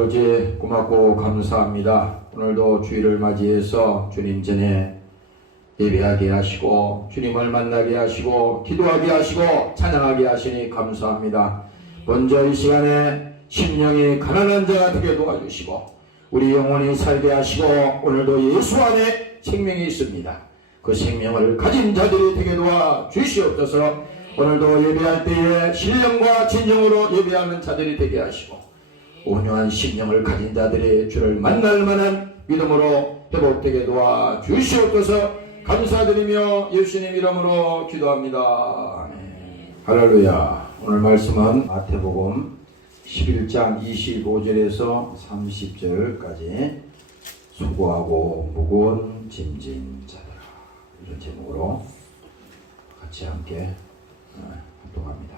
아버지 고맙고 감사합니다. 오늘도 주일을 맞이해서 주님 전에 예배하게 하시고 주님을 만나게 하시고 기도하게 하시고 찬양하게 하시니 감사합니다. 먼저 이 시간에 심령이 가난한 자가 되게 도와주시고 우리 영혼이 살게 하시고 오늘도 예수 안에 생명이 있습니다. 그 생명을 가진 자들이 되게 도와 주시옵소서. 오늘도 예배할 때에 신령과 진정으로 예배하는 자들이 되게 하시고 온유한 심령을 가진 자들이 주를 만날 만한 믿음으로 회복되게 도와 주시옵소서. 감사드리며 예수님 이름으로 기도합니다. 아멘. 할렐루야. 오늘 말씀은 마태복음 11장 25절에서 30절까지 수고하고 무거운 짐진 자들아, 이런 제목으로 같이 함께 합독합니다.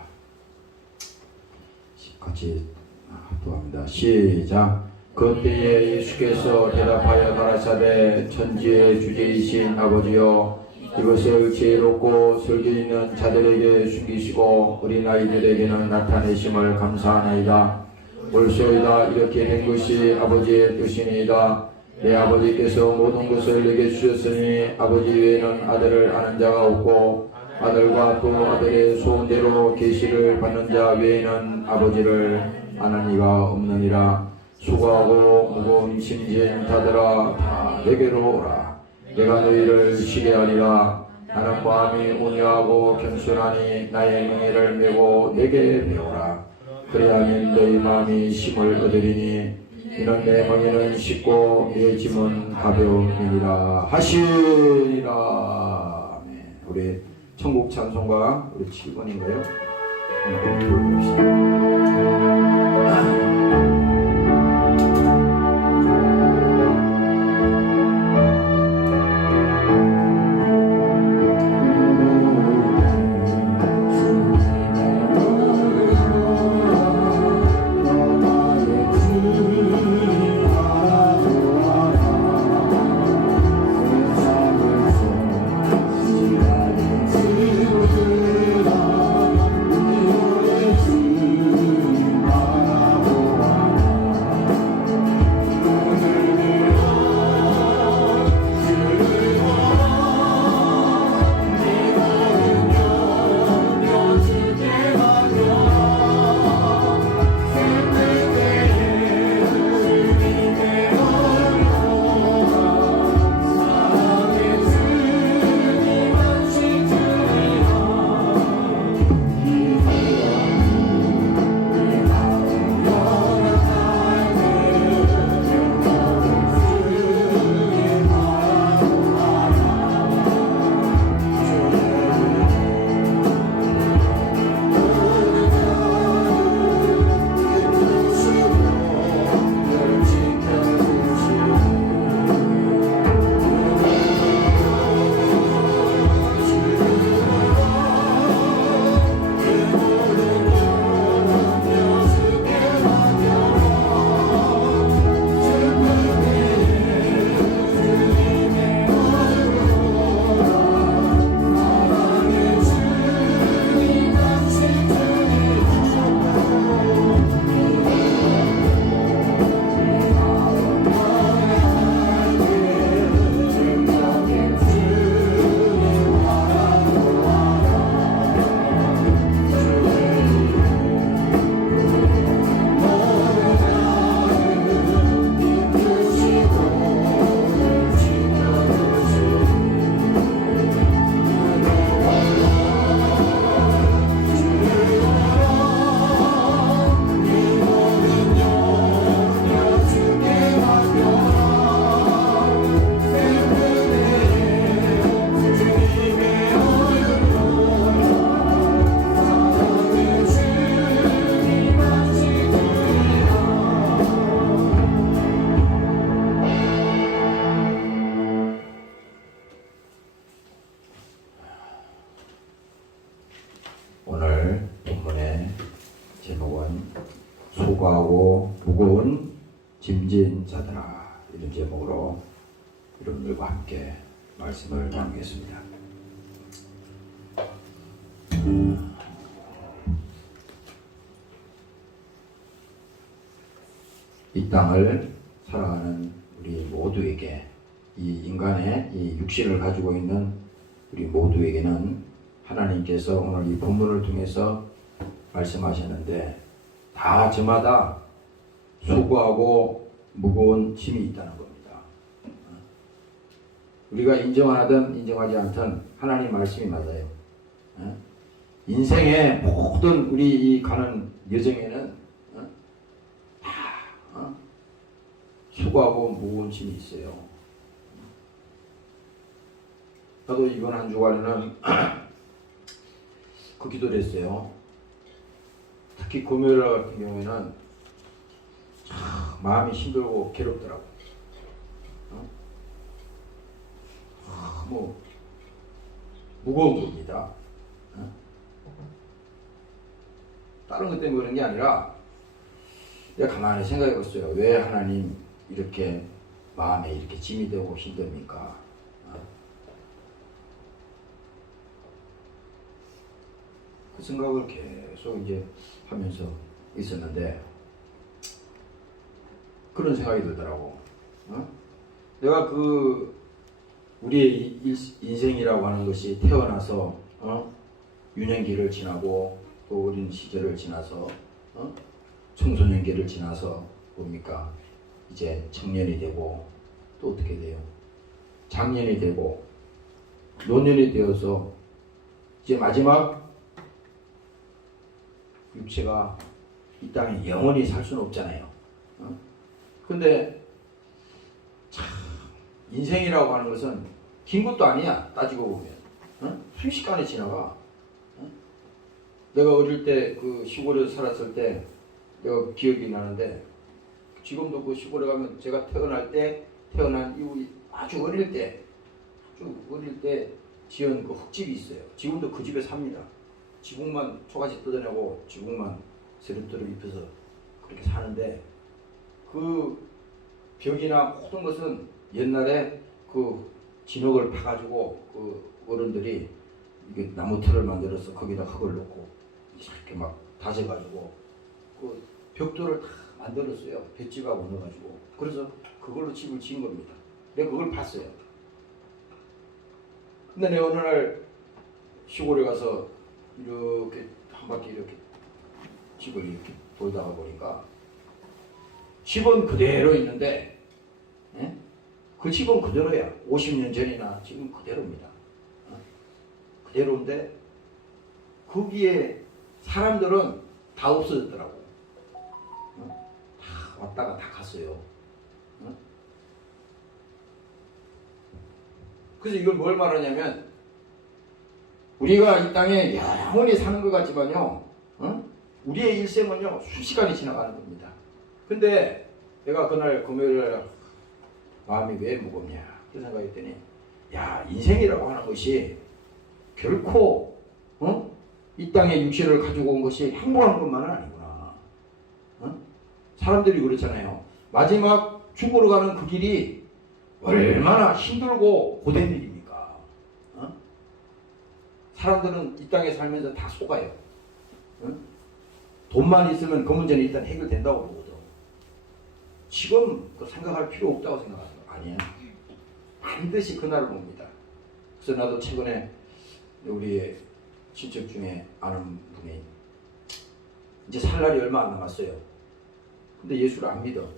같이 합독합니다. 시작. 그때에 예수께서 대답하여 가라사대 천지의 주제이신 아버지여, 이것을 지혜롭고 설교 있는 자들에게 숨기시고 어린 아이들에게는 나타내심을 감사하나이다. 옳소이다. 이렇게 된 것이 아버지의 뜻이니이다. 내 아버지께서 모든 것을 내게 주셨으니 아버지 외에는 아들을 아는 자가 없고 아들과 또 아들의 소원대로 계시를 받는 자 외에는 아버지를 아는 이가 없느니라. 수고하고 무거운 짐진 자들아 다 내게로 오라. 내가 너희를 쉬게 하리라. 나는 마음이 온유하고 겸손하니 나의 멍에를 메고 내게 배우라. 그래야면 너희 마음이 힘을 얻으리니 이는 내 멍에는 쉽고 내 짐은 가벼움이니라 하시리라. 아멘. 우리 천국 찬송가 우리 7번인가요? 한번 불러봅시다. 오늘 본문의 제목은 수고하고 무거운 짐진 자들아, 이런 제목으로 여러분들과 함께 말씀을 나누겠습니다. 이 땅을 살아가는 우리 모두에게, 이 인간의 이 육신을 가지고 있는 우리 모두에게는 하나님께서 오늘 이 본문을 통해서 말씀하셨는데, 다 저마다 수고하고 무거운 짐이 있다는 겁니다. 우리가 인정하든 인정하지 않든 하나님 말씀이 맞아요. 인생의 모든 우리 이 가는 여정에는 다 수고하고 무거운 짐이 있어요. 나도 이번 한 주간에는 그 기도를 했어요. 특히 금요일 같은 경우에는 마음이 힘들고 괴롭더라고. 뭐 무거운 겁니다. 다른 것 때문에 그런 게 아니라 내가 가만히 생각해 봤어요. 왜 하나님 이렇게 마음에 이렇게 짐이 되고 힘듭니까? 그 생각을 계속 이제 하면서 있었는데 그런 생각이 들더라고. 내가 우리의 인생이라고 하는 것이 태어나서 유년기를 지나고 또 어린 시절을 지나서 청소년기를 지나서 뭡니까? 이제 청년이 되고 또 어떻게 돼요? 장년이 되고 노년이 되어서 이제 마지막 육체가 이 땅에 영원히 살 수는 없잖아요. 근데 참 인생이라고 하는 것은 긴 것도 아니야. 따지고 보면 순식간에 지나가. 내가 어릴 때 그 시골에서 살았을 때 내가 기억이 나는데, 지금도 그 시골에 가면 제가 태어난 이후 아주 어릴 때 지은 그 흙집이 있어요. 지금도 그 집에 삽니다. 지붕만 초가집 뜯어내고 지붕만 세름대로 입혀서 그렇게 사는데, 그 벽이나 모든 것은 옛날에 그 진흙을 파가지고 그 어른들이 이게 나무 틀을 만들어서 거기다 흙을 넣고 이렇게 막 다져가지고 그 벽돌을 다 만들었어요. 볏집하고 넣어가지고. 그래서 그걸로 집을 지은 겁니다. 내가 그걸 봤어요. 근데 내가 어느 날 시골에 가서 이렇게 한 바퀴 이렇게 집을 이렇게 돌다가 보니까 집은 그대로 있는데, 그 집은 그대로야. 50년 전이나 지금 그대로입니다. 그대로인데 거기에 사람들은 다 없어졌더라고. 다 왔다가 다 갔어요. 그래서 이걸 뭘 말하냐면, 우리가 이 땅에 영원히 사는 것 같지만요, 우리의 일생은요 순식간에 지나가는 겁니다. 근데 내가 그날 금요일에 마음이 왜 무겁냐 그 생각했더니, 야, 인생이라고 하는 것이 결코 이 땅에 육신을 가지고 온 것이 행복한 것만은 아니구나. 사람들이 그렇잖아요. 마지막 죽으러 가는 그 길이 얼마나 힘들고 고된 일입니까? 사람들은 이 땅에 살면서 다 속아요. 돈만 있으면 그 문제는 일단 해결된다고 보거든. 지금 그 생각할 필요 없다고 생각하죠. 아니야. 반드시 그날을 봅니다. 그래서 나도 최근에 우리 친척 중에 아는 분이 이제 살 날이 얼마 안 남았어요. 근데 예수를 안 믿어.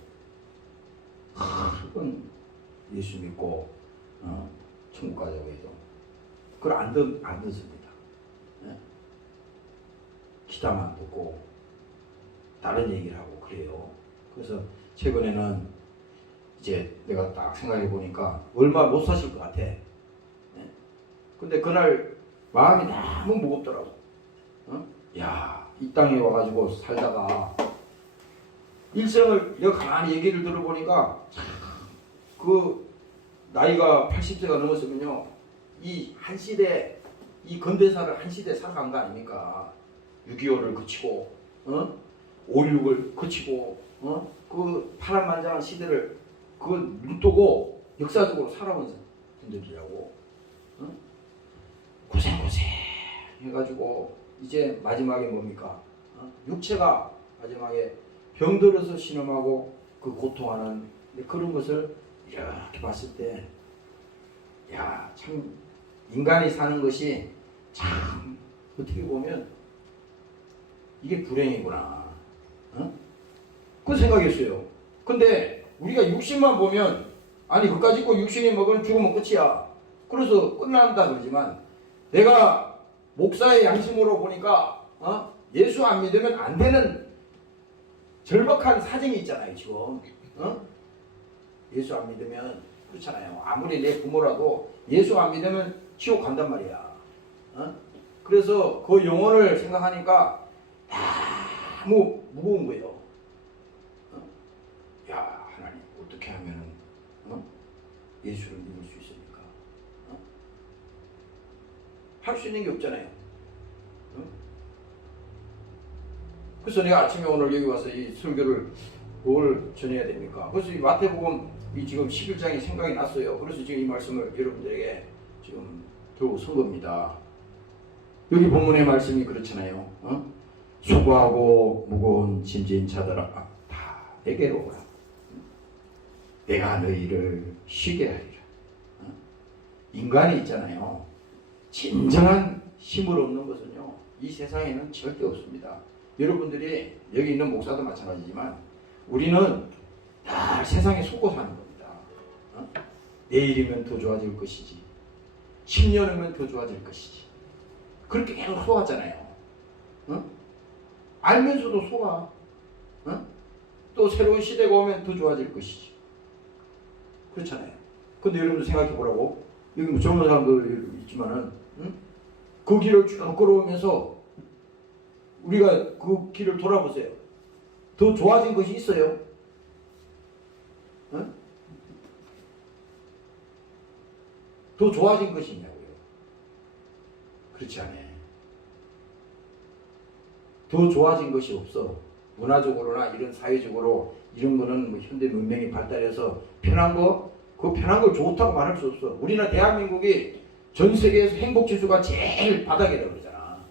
그건 예수 믿고 천국 가자고 해도 그걸 안 듣습니다. 기다만 듣고 다른 얘기를 하고 그래요. 그래서 최근에는 이제 내가 딱 생각해 보니까 얼마 못 사실 것 같아. 근데 그날 마음이 너무 무겁더라고. 야, 이 땅에 와가지고 살다가 일생을 내가 가만히 얘기를 들어보니까 그 나이가 80세가 넘었으면요, 이 한 시대, 이 근대사를 한 시대 살아간 거 아닙니까? 6.25를 거치고 5.16을 거치고 그 파란만장한 시대를 그걸 눈뜨고 역사적으로 살아온 분들이라고. 고생 해가지고 이제 마지막에 뭡니까? 육체가 마지막에 병들어서 신음하고 그 고통하는 그런 것을 이렇게 봤을 때, 야, 참 인간이 사는 것이 참 어떻게 보면 이게 불행이구나. 어? 그 생각했어요. 근데 우리가 육신만 보면 아니 그까짓 거 육신이 먹으면 죽으면 끝이야. 그래서 끝난다 그러지만 내가 목사의 양심으로 보니까 예수 안 믿으면 안 되는 절박한 사정이 있잖아요 지금. 예수 안 믿으면 그렇잖아요. 아무리 내 부모라도 예수 안 믿으면 지옥 간단 말이야. 그래서 그 영혼을 생각하니까 너무 무거운 거예요. 야, 하나님 어떻게 하면은 예수를 믿을 수 있습니까? 할 수 있는 게 없잖아요. 그래서 내가 아침에 오늘 여기 와서 이 설교를 뭘 전해야 됩니까? 그래서 이 마태복음 이 지금 11장이 생각이 났어요. 그래서 지금 이 말씀을 여러분들에게 지금 들고 선 겁니다. 여기 본문의 말씀이 그렇잖아요. 수고하고 무거운 짐진 자들아 다 내게로 오라. 내가 너희를 쉬게 하리라. 인간이 있잖아요. 진정한 힘을 얻는 것은요, 이 세상에는 절대 없습니다. 여러분들이 여기 있는 목사도 마찬가지지만 우리는 다 세상에 속고 사는 겁니다. 내일이면 더 좋아질 것이지, 10년 후면 더 좋아질 것이지, 그렇게 계속 속았잖아요. 알면서도 속아. 또 새로운 시대가 오면 더 좋아질 것이지, 그렇잖아요. 근데 여러분들 생각해 보라고. 여기 뭐 젊은 사람들 있지만은 그 길을 쭉 걸어오면서 우리가 그 길을 돌아보세요. 더 좋아진 것이 있어요? 더 좋아진 것이 있냐고요? 그렇지 않아요. 더 좋아진 것이 없어. 문화적으로나 이런 사회적으로 이런 거는 뭐 현대 문명이 발달해서 편한 거, 그 편한 걸 좋다고 말할 수 없어. 우리나라 대한민국이 전 세계에서 행복 지수가 제일 바닥이라고 그러잖아.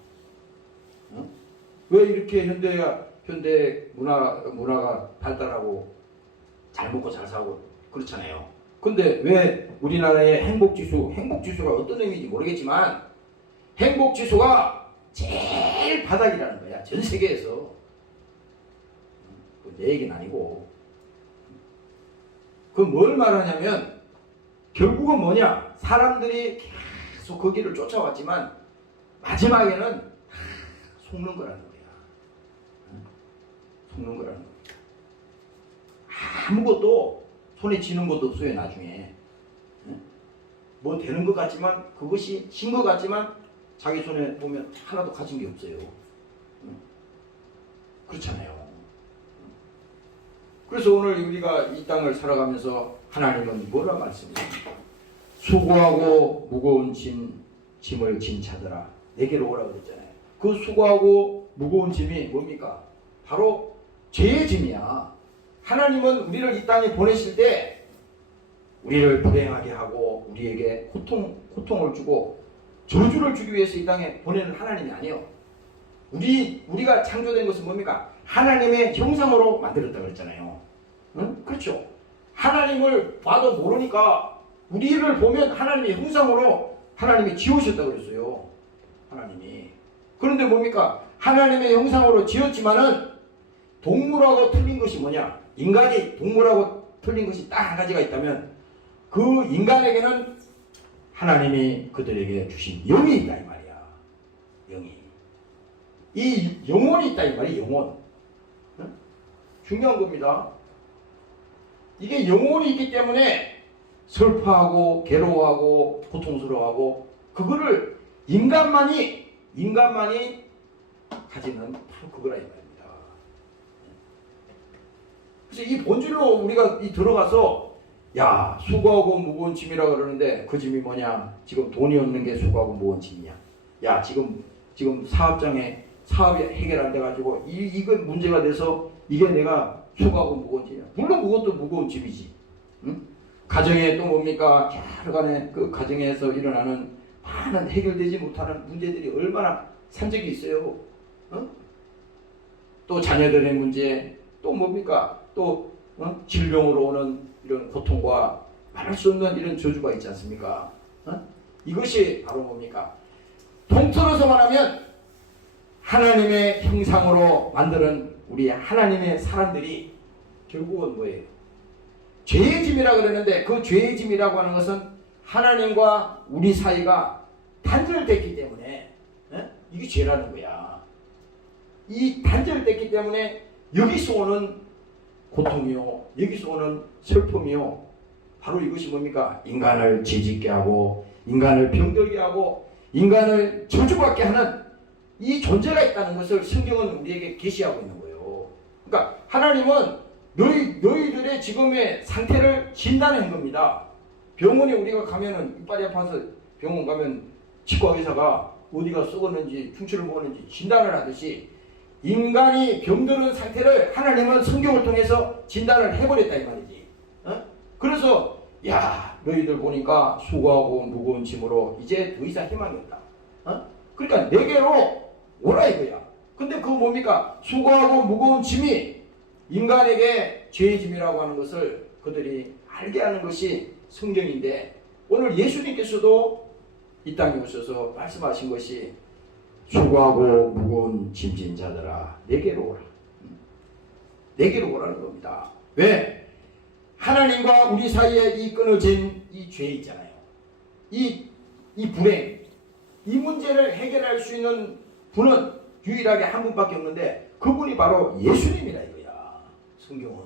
왜 이렇게 현대 문화가 발달하고 잘 먹고 잘 사고 그렇잖아요. 근데 왜 우리나라의 행복 지수가 어떤 의미인지 모르겠지만 행복 지수가 제일 바닥이라는 거야. 전 세계에서. 내 얘기는 아니고. 그 뭘 말하냐면 결국은 뭐냐? 사람들이 계속 그 길을 쫓아왔지만 마지막에는 속는 거라는 거야. 속는 거라는 거야. 아무것도 손에 쥐는 것도 없어요. 나중에 뭐 되는 것 같지만 그것이 진 것 같지만 자기 손에 보면 하나도 가진 게 없어요. 그렇잖아요. 그래서 오늘 우리가 이 땅을 살아가면서 하나님은 뭐라 말씀하십니까? 수고하고 무거운 짐을 진 자들아 내게로 오라고 그랬잖아요. 그 수고하고 무거운 짐이 뭡니까? 바로 죄의 짐이야. 하나님은 우리를 이 땅에 보내실 때 우리를 불행하게 하고 우리에게 고통을 주고 저주를 주기 위해서 이 땅에 보내는 하나님이 아니에요. 우리가 창조된 것은 뭡니까? 하나님의 형상으로 만들었다 그랬잖아요. 그렇죠. 하나님을 봐도 모르니까 우리를 보면 하나님의 형상으로 하나님이 지으셨다 그랬어요. 하나님이. 그런데 뭡니까? 하나님의 형상으로 지었지만은 동물하고 틀린 것이 뭐냐? 인간이 동물하고 틀린 것이 딱 한 가지가 있다면 그 인간에게는 하나님이 그들에게 주신 영이 있다 이 말이야. 영이. 이 영혼이 있다 이 말이야. 영혼. 중요한 겁니다. 이게 영혼이 있기 때문에 슬퍼하고 괴로워하고 고통스러워하고 그거를 인간만이 가지는 바로 그거라 이 말입니다. 그래서 이 본질로 우리가 들어가서 야 수고하고 무거운 짐이라 그러는데 그 짐이 뭐냐? 지금 돈이 없는 게 수고하고 무거운 짐이냐? 야 지금 사업장에 사업이 해결 안 돼가지고 이거 문제가 돼서 이게 내가 수고하고 무거운 짐이야. 물론 그것도 무거운 짐이지. 응? 가정에 또 뭡니까? 하루간에 그 가정에서 일어나는 많은 해결되지 못하는 문제들이 얼마나 산적이 있어요. 또 자녀들의 문제, 또 뭡니까? 또 질병으로 오는 이런 고통과 말할 수 없는 이런 저주가 있지 않습니까? 이것이 바로 뭡니까? 통틀어서 말하면 하나님의 형상으로 만드는 우리 하나님의 사람들이 결국은 뭐예요? 죄의 짐이라 그러는데 그 죄의 짐이라고 하는 것은 하나님과 우리 사이가 단절됐기 때문에 이게 죄라는 거야. 이 단절됐기 때문에 여기서 오는 고통이요, 여기서 오는 슬픔이요, 바로 이것이 뭡니까? 인간을 죄짓게 하고 인간을 병들게 하고 인간을 저주받게 하는 이 존재가 있다는 것을 성경은 우리에게 계시하고 있는 거예요. 그러니까 하나님은 너희들의 지금의 상태를 진단한 겁니다. 병원에 우리가 가면은 이빨이 아파서 병원 가면 치과 의사가 어디가 썩었는지 충치를 먹었는지 진단을 하듯이 인간이 병드는 상태를 하나님은 성경을 통해서 진단을 해버렸다 이 말이지. 그래서 야 너희들 보니까 수고하고 무거운 짐으로 이제 더 이상 희망이 없다. 그러니까 내게로 오라 이거야. 근데 그거 뭡니까? 수고하고 무거운 짐이 인간에게 죄의 짐이라고 하는 것을 그들이 알게 하는 것이 성경인데, 오늘 예수님께서도 이 땅에 오셔서 말씀하신 것이 수고하고 무거운 짐진 자들아 내게로 오라. 내게로 오라는 겁니다. 왜? 하나님과 우리 사이에 이 끊어진 이 죄 있잖아요. 이 불행, 이 문제를 해결할 수 있는 분은 유일하게 한 분밖에 없는데 그분이 바로 예수님이라 이거야. 성경은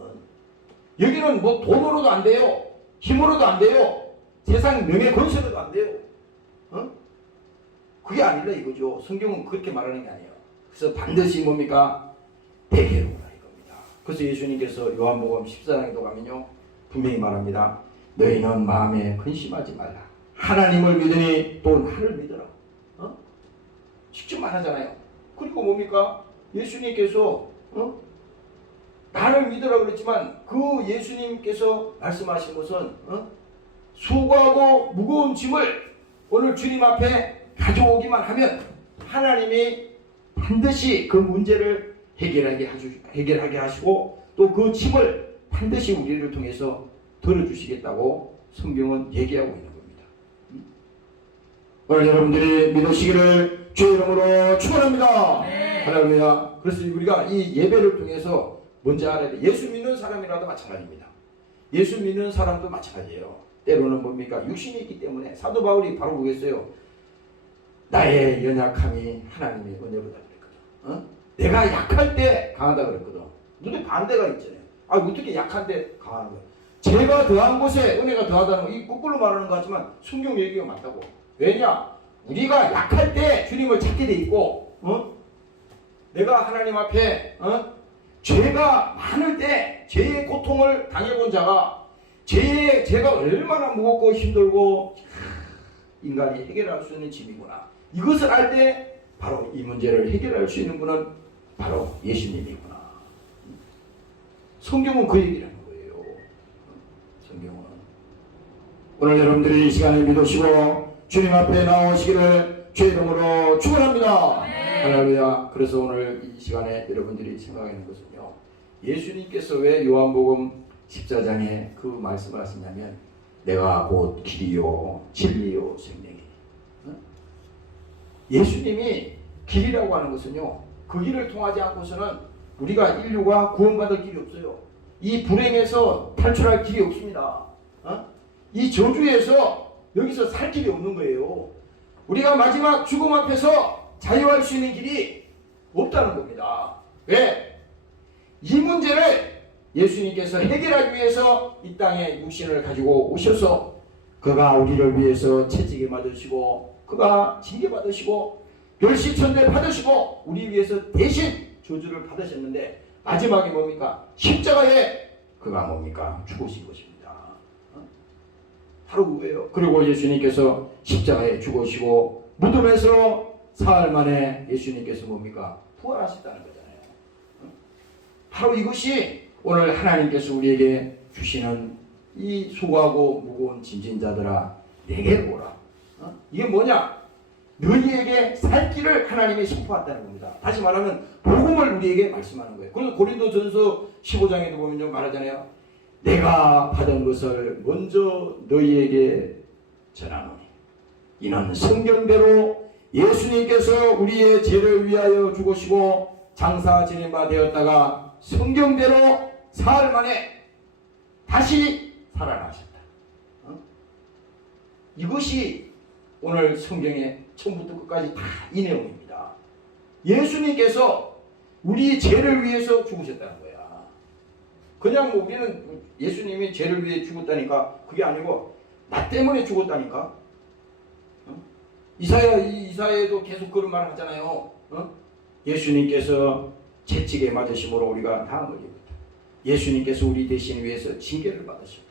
여기는 뭐 돈으로도 안 돼요, 힘으로도 안 돼요, 세상 명예 권세로도 안 돼요. 그게 아니라 이거죠. 성경은 그렇게 말하는 게 아니에요. 그래서 반드시 뭡니까? 내게로 오라 이겁니다. 그래서 예수님께서 요한복음 14장에도 가면요 분명히 말합니다. 너희는 마음에 근심하지 말라. 하나님을 믿으니 또 나를 믿으라. 직접 말하잖아요. 그리고 뭡니까? 예수님께서 나를 믿으라 그랬지만 그 예수님께서 말씀하신 것은 수고하고 무거운 짐을 오늘 주님 앞에 가져오기만 하면 하나님이 반드시 그 문제를 해결하게 하시고 또 그 짐을 반드시 우리를 통해서 들어주시겠다고 성경은 얘기하고 있는 겁니다. 오늘 여러분들이 믿으시기를 주의 이름으로 축원합니다. 네. 할렐루야. 그래서 우리가 이 예배를 통해서 먼저 알아야 돼. 예수 믿는 사람이라도 마찬가지입니다. 예수 믿는 사람도 마찬가지예요. 때로는 뭡니까? 육신이 있기 때문에 사도 바울이 바로 보겠어요. 나의 연약함이 하나님의 은혜보다 그랬거든. 내가 약할 때 강하다 그랬거든. 근데 반대가 있잖아요. 어떻게 약한데 강한 거야? 죄가 더한 곳에 은혜가 더하다는 거, 이 거꾸로 말하는 것 같지만 성경 얘기가 맞다고. 왜냐? 우리가 약할 때 주님을 찾게 돼 있고, 내가 하나님 앞에 죄가 많을 때 죄의 고통을 당해본 자가 죄가 얼마나 무겁고 힘들고 인간이 해결할 수 있는 짐이구나. 이것을 알 때 바로 이 문제를 해결할 수 있는 분은 바로 예수님이구나. 성경은 그 얘기를 하는 거예요. 성경은. 오늘 여러분들이 이 시간을 믿으시고 주님 앞에 나오시기를 주의 이름으로 축원합니다. 할렐루야. 그래서 오늘 이 시간에 여러분들이 생각하는 것은요, 예수님께서 왜 요한복음 14장에 그 말씀을 하시냐면 내가 곧 길이요 진리요 생명이니. 예수님이 길이라고 하는 것은요, 그 길을 통하지 않고서는 우리가 인류가 구원받을 길이 없어요. 이 불행에서 탈출할 길이 없습니다. 이 저주에서 여기서 살 길이 없는 거예요. 우리가 마지막 죽음 앞에서 자유할 수 있는 길이 없다는 겁니다. 왜? 이 문제를 예수님께서 해결하기 위해서 이 땅에 육신을 가지고 오셔서 그가 우리를 위해서 채찍에 맞으시고 그가 징계받으시고 멸시천대 받으시고 우리 위해서 대신 저주를 받으셨는데 마지막에 뭡니까? 십자가에 그가 뭡니까? 죽으신 것입니다. 바로 그거예요. 그리고 예수님께서 십자가에 죽으시고 무덤에서 사흘 만에 예수님께서 뭡니까? 부활하셨다는 거잖아요. 바로 이것이 오늘 하나님께서 우리에게 주시는 이 수고하고 무거운 짐진 자들아 내게로 오라. 이게 뭐냐? 너희에게 살 길을 하나님이 선포했다는 겁니다. 다시 말하면 복음을 우리에게 말씀하는 거예요. 그래서 고린도전서 15장에도 보면 말하잖아요. 내가 받은 것을 먼저 너희에게 전하노니 이는 성경대로 예수님께서 우리의 죄를 위하여 죽으시고 장사 지낸 바 되었다가 성경대로 사흘 만에 다시 살아나셨다. 이것이 오늘 성경의 처음부터 끝까지 다 이 내용입니다. 예수님께서 우리 죄를 위해서 죽으셨다는 거야. 그냥 뭐 우리는 예수님이 죄를 위해 죽었다니까 그게 아니고 나 때문에 죽었다니까. 이사야에도 계속 그런 말 하잖아요. 예수님께서 채찍에 맞으심으로 우리가 나음을 입었다. 예수님께서 우리 대신 위해서 징계를 받으셨다.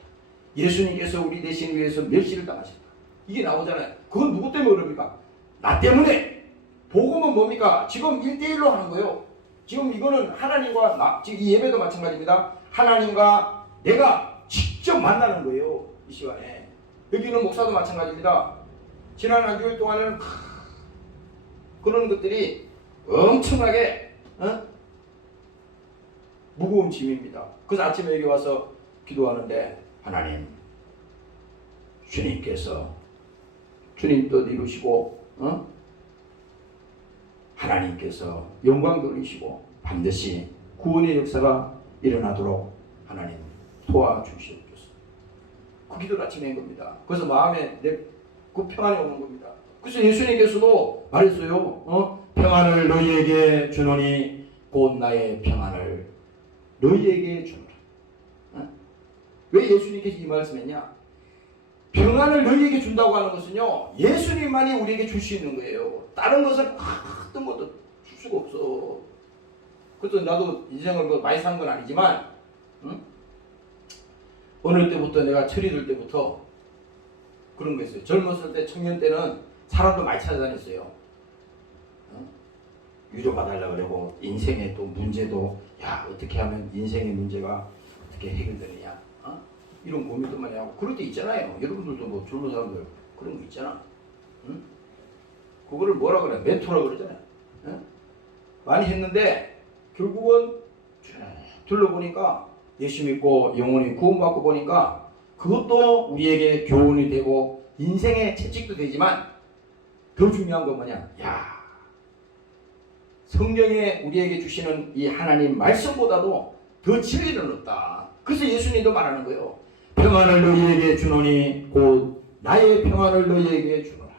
예수님께서 우리 대신 위해서 멸시를 당하셨다. 이게 나오잖아요. 그건 누구 때문에 그럽니까? 나 때문에. 복음은 뭡니까? 지금 1대1로 하는 거예요. 지금 이거는 하나님과 지금 이 예배도 마찬가지입니다. 하나님과 내가 직접 만나는 거예요. 이 시간에. 여기는 목사도 마찬가지입니다. 지난 한 주일 동안에는 그런 것들이 엄청나게 무거운 짐입니다. 그래서 아침에 여기 와서 기도하는데 하나님 주님께서 주님 뜻 이루시고 하나님께서 영광 돌리시고 반드시 구원의 역사가 일어나도록 하나님 도와주시옵소서. 그 기도를 아침에 한 겁니다. 그래서 마음에 그 평안이 오는 겁니다. 그래서 예수님께서도 말했어요. 평안을 너희에게 주노니 곧 나의 평안을 너희에게 주노라. 왜 예수님께서 이 말씀했냐? 평안을 너희에게 준다고 하는 것은요, 예수님만이 우리에게 줄 수 있는 거예요. 다른 것을 어떤 것도 줄 수가 없어. 그래서 나도 인생을 뭐 많이 산 건 아니지만 어느 때부터 내가 철이 들 때부터 그런 거 있어요. 젊었을 때, 청년 때는 사람도 많이 찾아다녔어요. 위로받으려고 그러고 인생의 또 문제도 어떻게 하면 인생의 문제가 어떻게 해결되느냐 이런 고민도 많이 하고 그럴 때 있잖아요. 여러분들도 뭐 젊은 사람들 그런 거 있잖아. 그거를 뭐라 그래? 멘토라 그러잖아요. 많이 했는데 결국은 쭉 둘러보니까 예수 믿고 영혼이 구원받고 보니까 그것도 우리에게 교훈이 되고 인생의 채찍도 되지만 더 중요한 건 뭐냐? 성경에 우리에게 주시는 이 하나님 말씀보다도 더 진리는 없다. 그래서 예수님도 말하는 거예요. 평안을 너희에게 주노니 곧 나의 평안을 너희에게 주노라.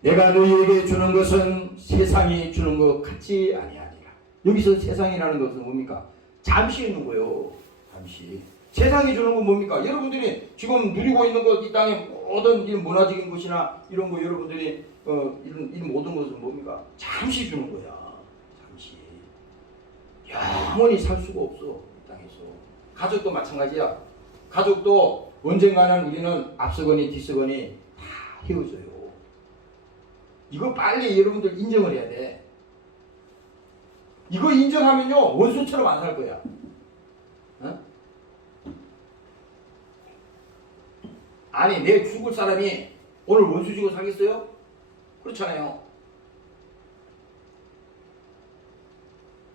내가 너희에게 주는 것은 세상이 주는 것 같지 아니하니라. 여기서 세상이라는 것은 뭡니까? 잠시 있는 거예요. 잠시. 세상이 주는 건 뭡니까? 여러분들이 지금 누리고 있는 것, 이 땅의 모든 이 문화적인 것이나 이런 거 여러분들이 이런 모든 것은 뭡니까? 잠시 주는 거야. 잠시. 영원히 살 수가 없어. 이 땅에서. 가족도 마찬가지야. 가족도 언젠가는 우리는 앞서거니 뒤서거니 다 헤어져요. 이거 빨리 여러분들 인정을 해야 돼. 이거 인정하면요 원수처럼 안 살 거야. 아니 내 죽을 사람이 오늘 원수 지고 살겠어요? 그렇잖아요.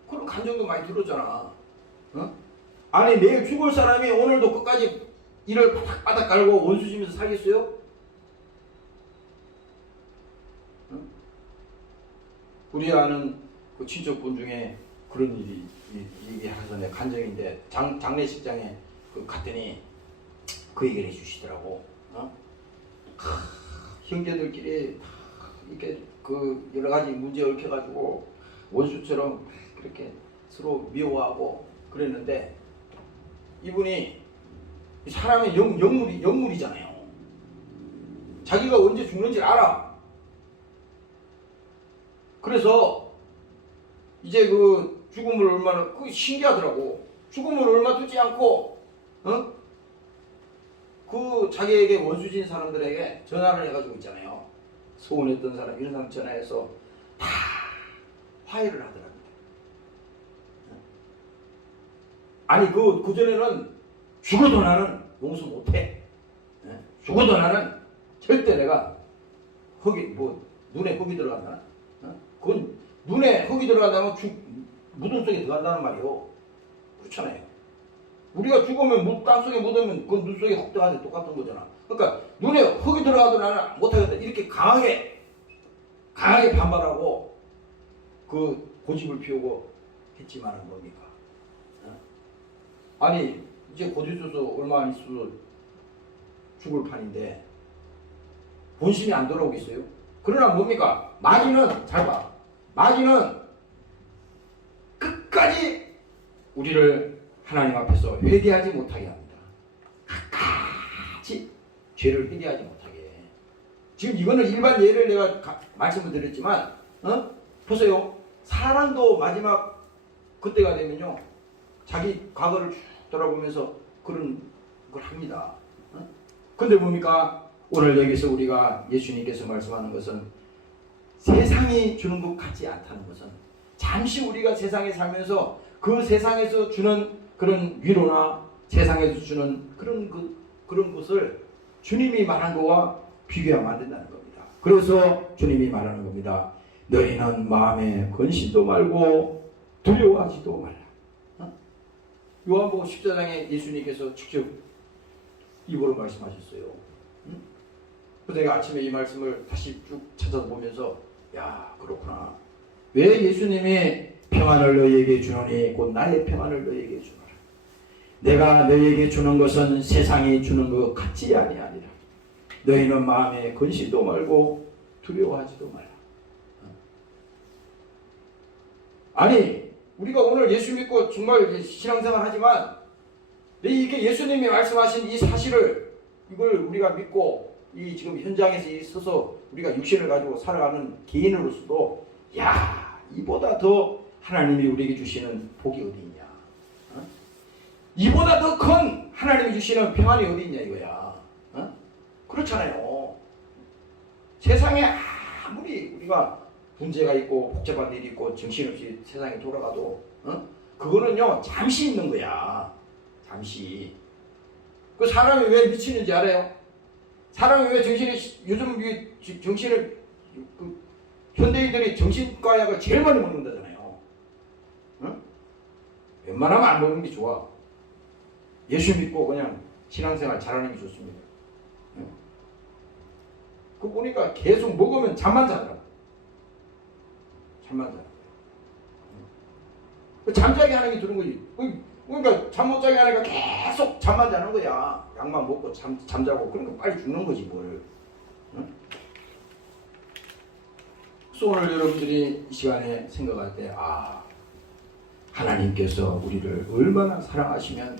그런 감정도 많이 들었잖아. 아니 내일 죽을 사람이 오늘도 끝까지 이를 바닥바닥 깔고 원수 지면서 살겠어요? 우리 아는 그 친척분 중에 그런 일이 얘기해서 내 간증인데 장례식장에 갔더니 그 얘기를 해주시더라고. 형제들끼리 이렇게 그 여러 가지 문제에 얽혀가지고 원수처럼 그렇게 서로 미워하고 그랬는데 이분이 사람의 영물이잖아요. 자기가 언제 죽는지 알아. 그래서 이제 그 죽음을 얼마나 신기하더라고. 죽음을 얼마 두지 않고 그 자기에게 원수진 사람들에게 전화를 해가지고 있잖아요. 소원했던 사람 이런 사람 전화해서 다 화해를 하더랍니다. 아니 그 전에는 죽어도 나는 용서 못해. 죽어도 나는 절대 내가 눈에 흙이 들어간다. 그건 눈에 흙이 들어간다면 무덤 속에 들어간다는 말이요. 그렇잖아요. 우리가 죽으면 땅속에 묻으면 그 물 속에 흙 들어가도 똑같은 거잖아. 그러니까 눈에 흙이 들어가도 나는 못하겠다. 이렇게 강하게 반발하고 그 고집을 피우고 했지만은 뭡니까? 아니 이제 곧 있어서 얼마 안 있어서 죽을 판인데 본심이 안 돌아오겠어요? 그러나 뭡니까? 마귀는 잘 봐. 마귀는 끝까지 우리를 하나님 앞에서 회개하지 못하게 합니다. 끝까지 죄를 회개하지 못하게 해. 지금 이거는 일반 예를 내가 말씀을 드렸지만 보세요. 사람도 마지막 그때가 되면요 자기 과거를 쭉 돌아보면서 그런 걸 합니다. 근데 뭡니까? 오늘 여기서 우리가 예수님께서 말씀하는 것은 세상이 주는 것 같지 않다는 것은 잠시 우리가 세상에 살면서 그 세상에서 주는 그런 위로나 세상에서 주는 그런 것을 주님이 말한 것과 비교하면 안 된다는 겁니다. 그래서 주님이 말하는 겁니다. 너희는 마음에 근심도 말고 두려워하지도 말라. 요한복음 14장에 예수님께서 직접 입으로 말씀하셨어요. 그래서 내가 아침에 이 말씀을 다시 쭉 찾아보면서 야 그렇구나. 왜 예수님이 평안을 너희에게 주노니 곧 나의 평안을 너희에게 주노라. 내가 너희에게 주는 것은 세상이 주는 것 같지 아니하니라. 너희는 마음에 근심도 말고 두려워하지도 말라. 아니 우리가 오늘 예수 믿고 정말 신앙생활 하지만 이게 예수님이 말씀하신 이 사실을 이걸 우리가 믿고 이 지금 현장에서 있어서 우리가 육신을 가지고 살아가는 개인으로서도 야 이보다 더 하나님이 우리에게 주시는 복이 어디 있냐? 이보다 더 큰 하나님이 주시는 평안이 어디 있냐 이거야. 그렇잖아요. 세상에 아무리 우리가 문제가 있고 복잡한 일이 있고 정신없이 세상에 돌아가도 그거는요 잠시 있는 거야. 잠시. 그 사람이 왜 미치는지 알아요? 사람이 왜 요즘 정신을 현대인들이 정신과 약을 제일 많이 먹는다잖아요. 웬만하면 안 먹는 게 좋아. 예수 믿고 그냥 신앙생활 잘하는 게 좋습니다. 그 보니까 계속 먹으면 잠만 자더라고. 잠만 자. 잠자게 하는 게 들은 거지. 그러니까 잠 못 자게 하니까 계속 잠만 자는 거야. 약만 먹고 잠자고. 그러니까 빨리 죽는 거지 뭘. 그래서 오늘 여러분들이 이 시간에 생각할 때 하나님께서 우리를 얼마나 사랑하시면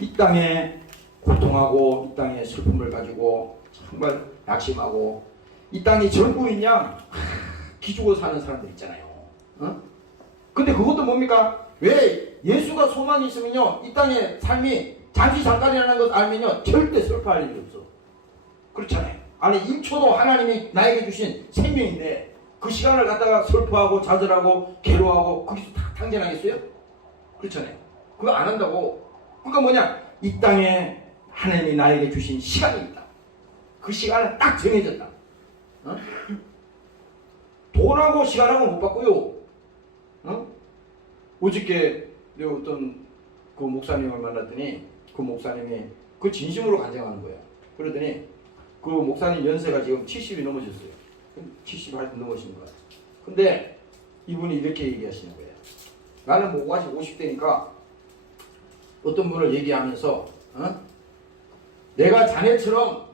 이 땅에 고통하고 이 땅에 슬픔을 가지고 정말 낙심하고 이 땅이 전부인 양 기죽어 사는 사람들 있잖아요. 근데 그것도 뭡니까? 왜 예수가 소망이 있으면요 이 땅의 삶이 잠시 잠깐이라는 것 알면요 절대 슬퍼할 일이 없어. 그렇잖아요. 아니 1초도 하나님이 나에게 주신 생명인데 그 시간을 갖다가 슬퍼하고 좌절하고 괴로워하고 거기서 다 탕진하겠어요? 그렇잖아요. 그거 안 한다고. 그러니까 뭐냐 이 땅에 하나님이 나에게 주신 시간이 있다. 그 시간은 딱 정해졌다. 돈하고 시간하고 못 바꿔요. 어저께 내가 어떤 그 목사님을 만났더니 그 목사님이 그 진심으로 간증하는 거야. 그러더니 그 목사님 연세가 지금 70이 넘으셨어요. 70 하여튼 넘으신 거야. 근데 이분이 이렇게 얘기하시는 거예요. 나는 뭐 50대니까 어떤 분을 얘기하면서 내가 자네처럼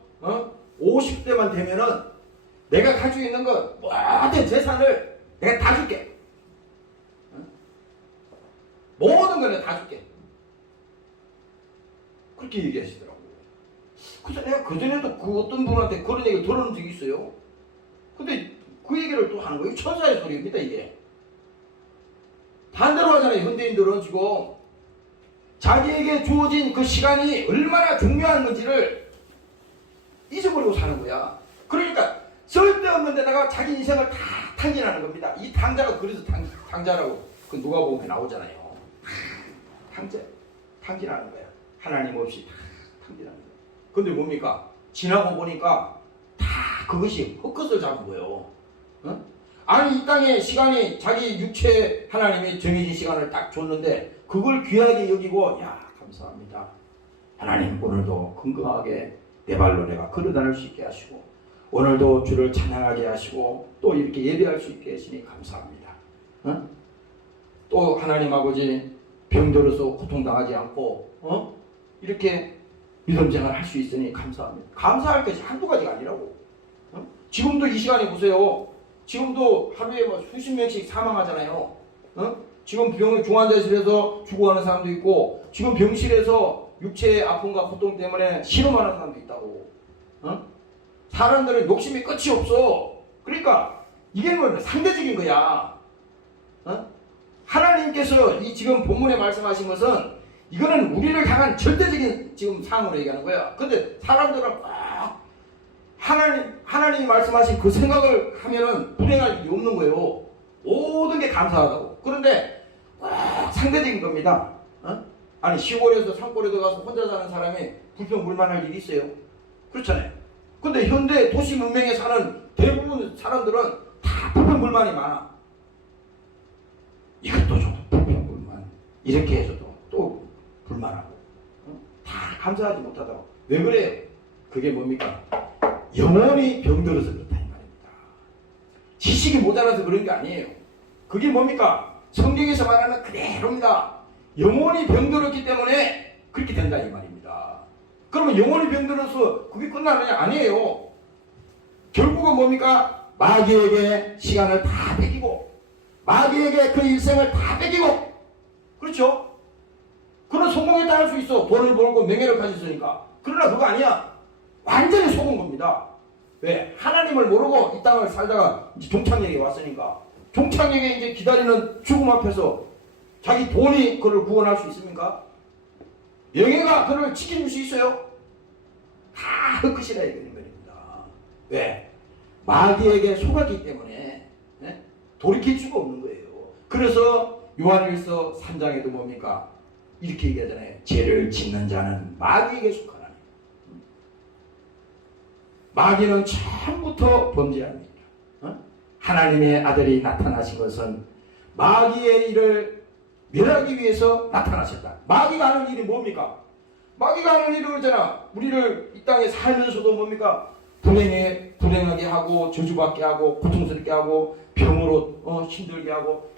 50대만 되면은 내가 가지고 있는 것 모든 재산을 내가 다 줄게. 모든 걸 내가 다 줄게. 그렇게 얘기하시더라고요. 그래서 내가 그전에도 그 어떤 분한테 그런 얘기를 들은 적이 있어요. 근데 그 얘기를 또 하는 거예요. 천사의 소리입니다 이게. 반대로 하잖아요. 현대인들은 지금 자기에게 주어진 그 시간이 얼마나 중요한 건지를 잊어버리고 사는 거야. 그러니까 쓸데없는 데다가 자기 인생을 다 탕진하는 겁니다. 이 탕자가 그래서 탕자라고 그 누가복음에 나오잖아요. 탕진하는 거야. 하나님 없이 다 탕진하는 거야. 근데 뭡니까? 지나고 보니까 다 그것이 헛것을 잡은 거예요. 아니 이 땅에 시간이 자기 육체 하나님이 정해진 시간을 딱 줬는데 그걸 귀하게 여기고 야 감사합니다. 하나님 오늘도 건강하게 내 발로 내가 걸어다닐 수 있게 하시고 오늘도 주를 찬양하게 하시고 또 이렇게 예배할 수 있게 하시니 감사합니다. 또 하나님 아버지 병들어서 고통당하지 않고 이렇게 믿음 생활 할 수 있으니 감사합니다. 감사할 것이 한두 가지가 아니라고. 지금도 이 시간에 보세요. 지금도 하루에 뭐 수십 명씩 사망하잖아요. 지금 병원 중환자실에서 죽어가는 사람도 있고 지금 병실에서 육체의 아픔과 고통 때문에 실험하는 사람도 있다고. 사람들은 욕심이 끝이 없어. 그러니까 이게 뭐 상대적인 거야. 하나님께서 이 지금 본문에 말씀하신 것은 이거는 우리를 향한 절대적인 지금 상황으로 얘기하는 거야. 근데 사람들은 막 하나님이 말씀하신 그 생각을 하면은 불행할 일이 없는 거예요. 모든 게 감사하다고. 그런데 상대적인 겁니다. 아니 시골에서 산골에 들어가서 혼자 사는 사람이 불평불만할 일이 있어요? 그렇잖아요. 근데 현대 도시 문명에 사는 대부분 사람들은 다 불평불만이 많아. 이것도 좀 불평불만 이렇게 해서도 또 불만하고 다 감사하지 못하다고. 왜 그래요? 그게 뭡니까? 영혼이 병들어서 그렇다 이 말입니다. 지식이 모자라서 그런 게 아니에요. 그게 뭡니까? 성경에서 말하는 그대로입니다. 영혼이 병들었기 때문에 그렇게 된다 이 말입니다. 그러면 영혼이 병들어서 그게 끝나느냐? 아니에요. 결국은 뭡니까? 마귀에게 시간을 다 뺏기고 마귀에게 그 일생을 다 뺏기고, 그렇죠? 그는 성공했다 할 수 있어. 돈을 벌고 명예를 가졌으니까. 그러나 그거 아니야. 완전히 속은 겁니다. 왜? 하나님을 모르고 이 땅을 살다가 이제 종착역에 왔으니까. 종착역에 이제 기다리는 죽음 앞에서 자기 돈이 그를 구원할 수 있습니까? 명예가 그를 지켜줄 수 있어요? 다 헛것이라 이런 말입니다. 왜? 마귀에게 속았기 때문에 돌이킬 수가 없는 거예요. 그래서 요한일서 3장에도 뭡니까? 이렇게 얘기하잖아요. 죄를 짓는 자는 마귀에게 속하나니. 마귀는 처음부터 범죄합니다. 하나님의 아들이 나타나신 것은 마귀의 일을 멸하기 위해서 나타나셨다. 마귀가 하는 일이 뭡니까? 마귀가 하는 일은 그러잖아. 우리를 이 땅에 살면서도 뭡니까? 불행하게 하고 저주받게 하고 고통스럽게 하고 병으로 힘들게 하고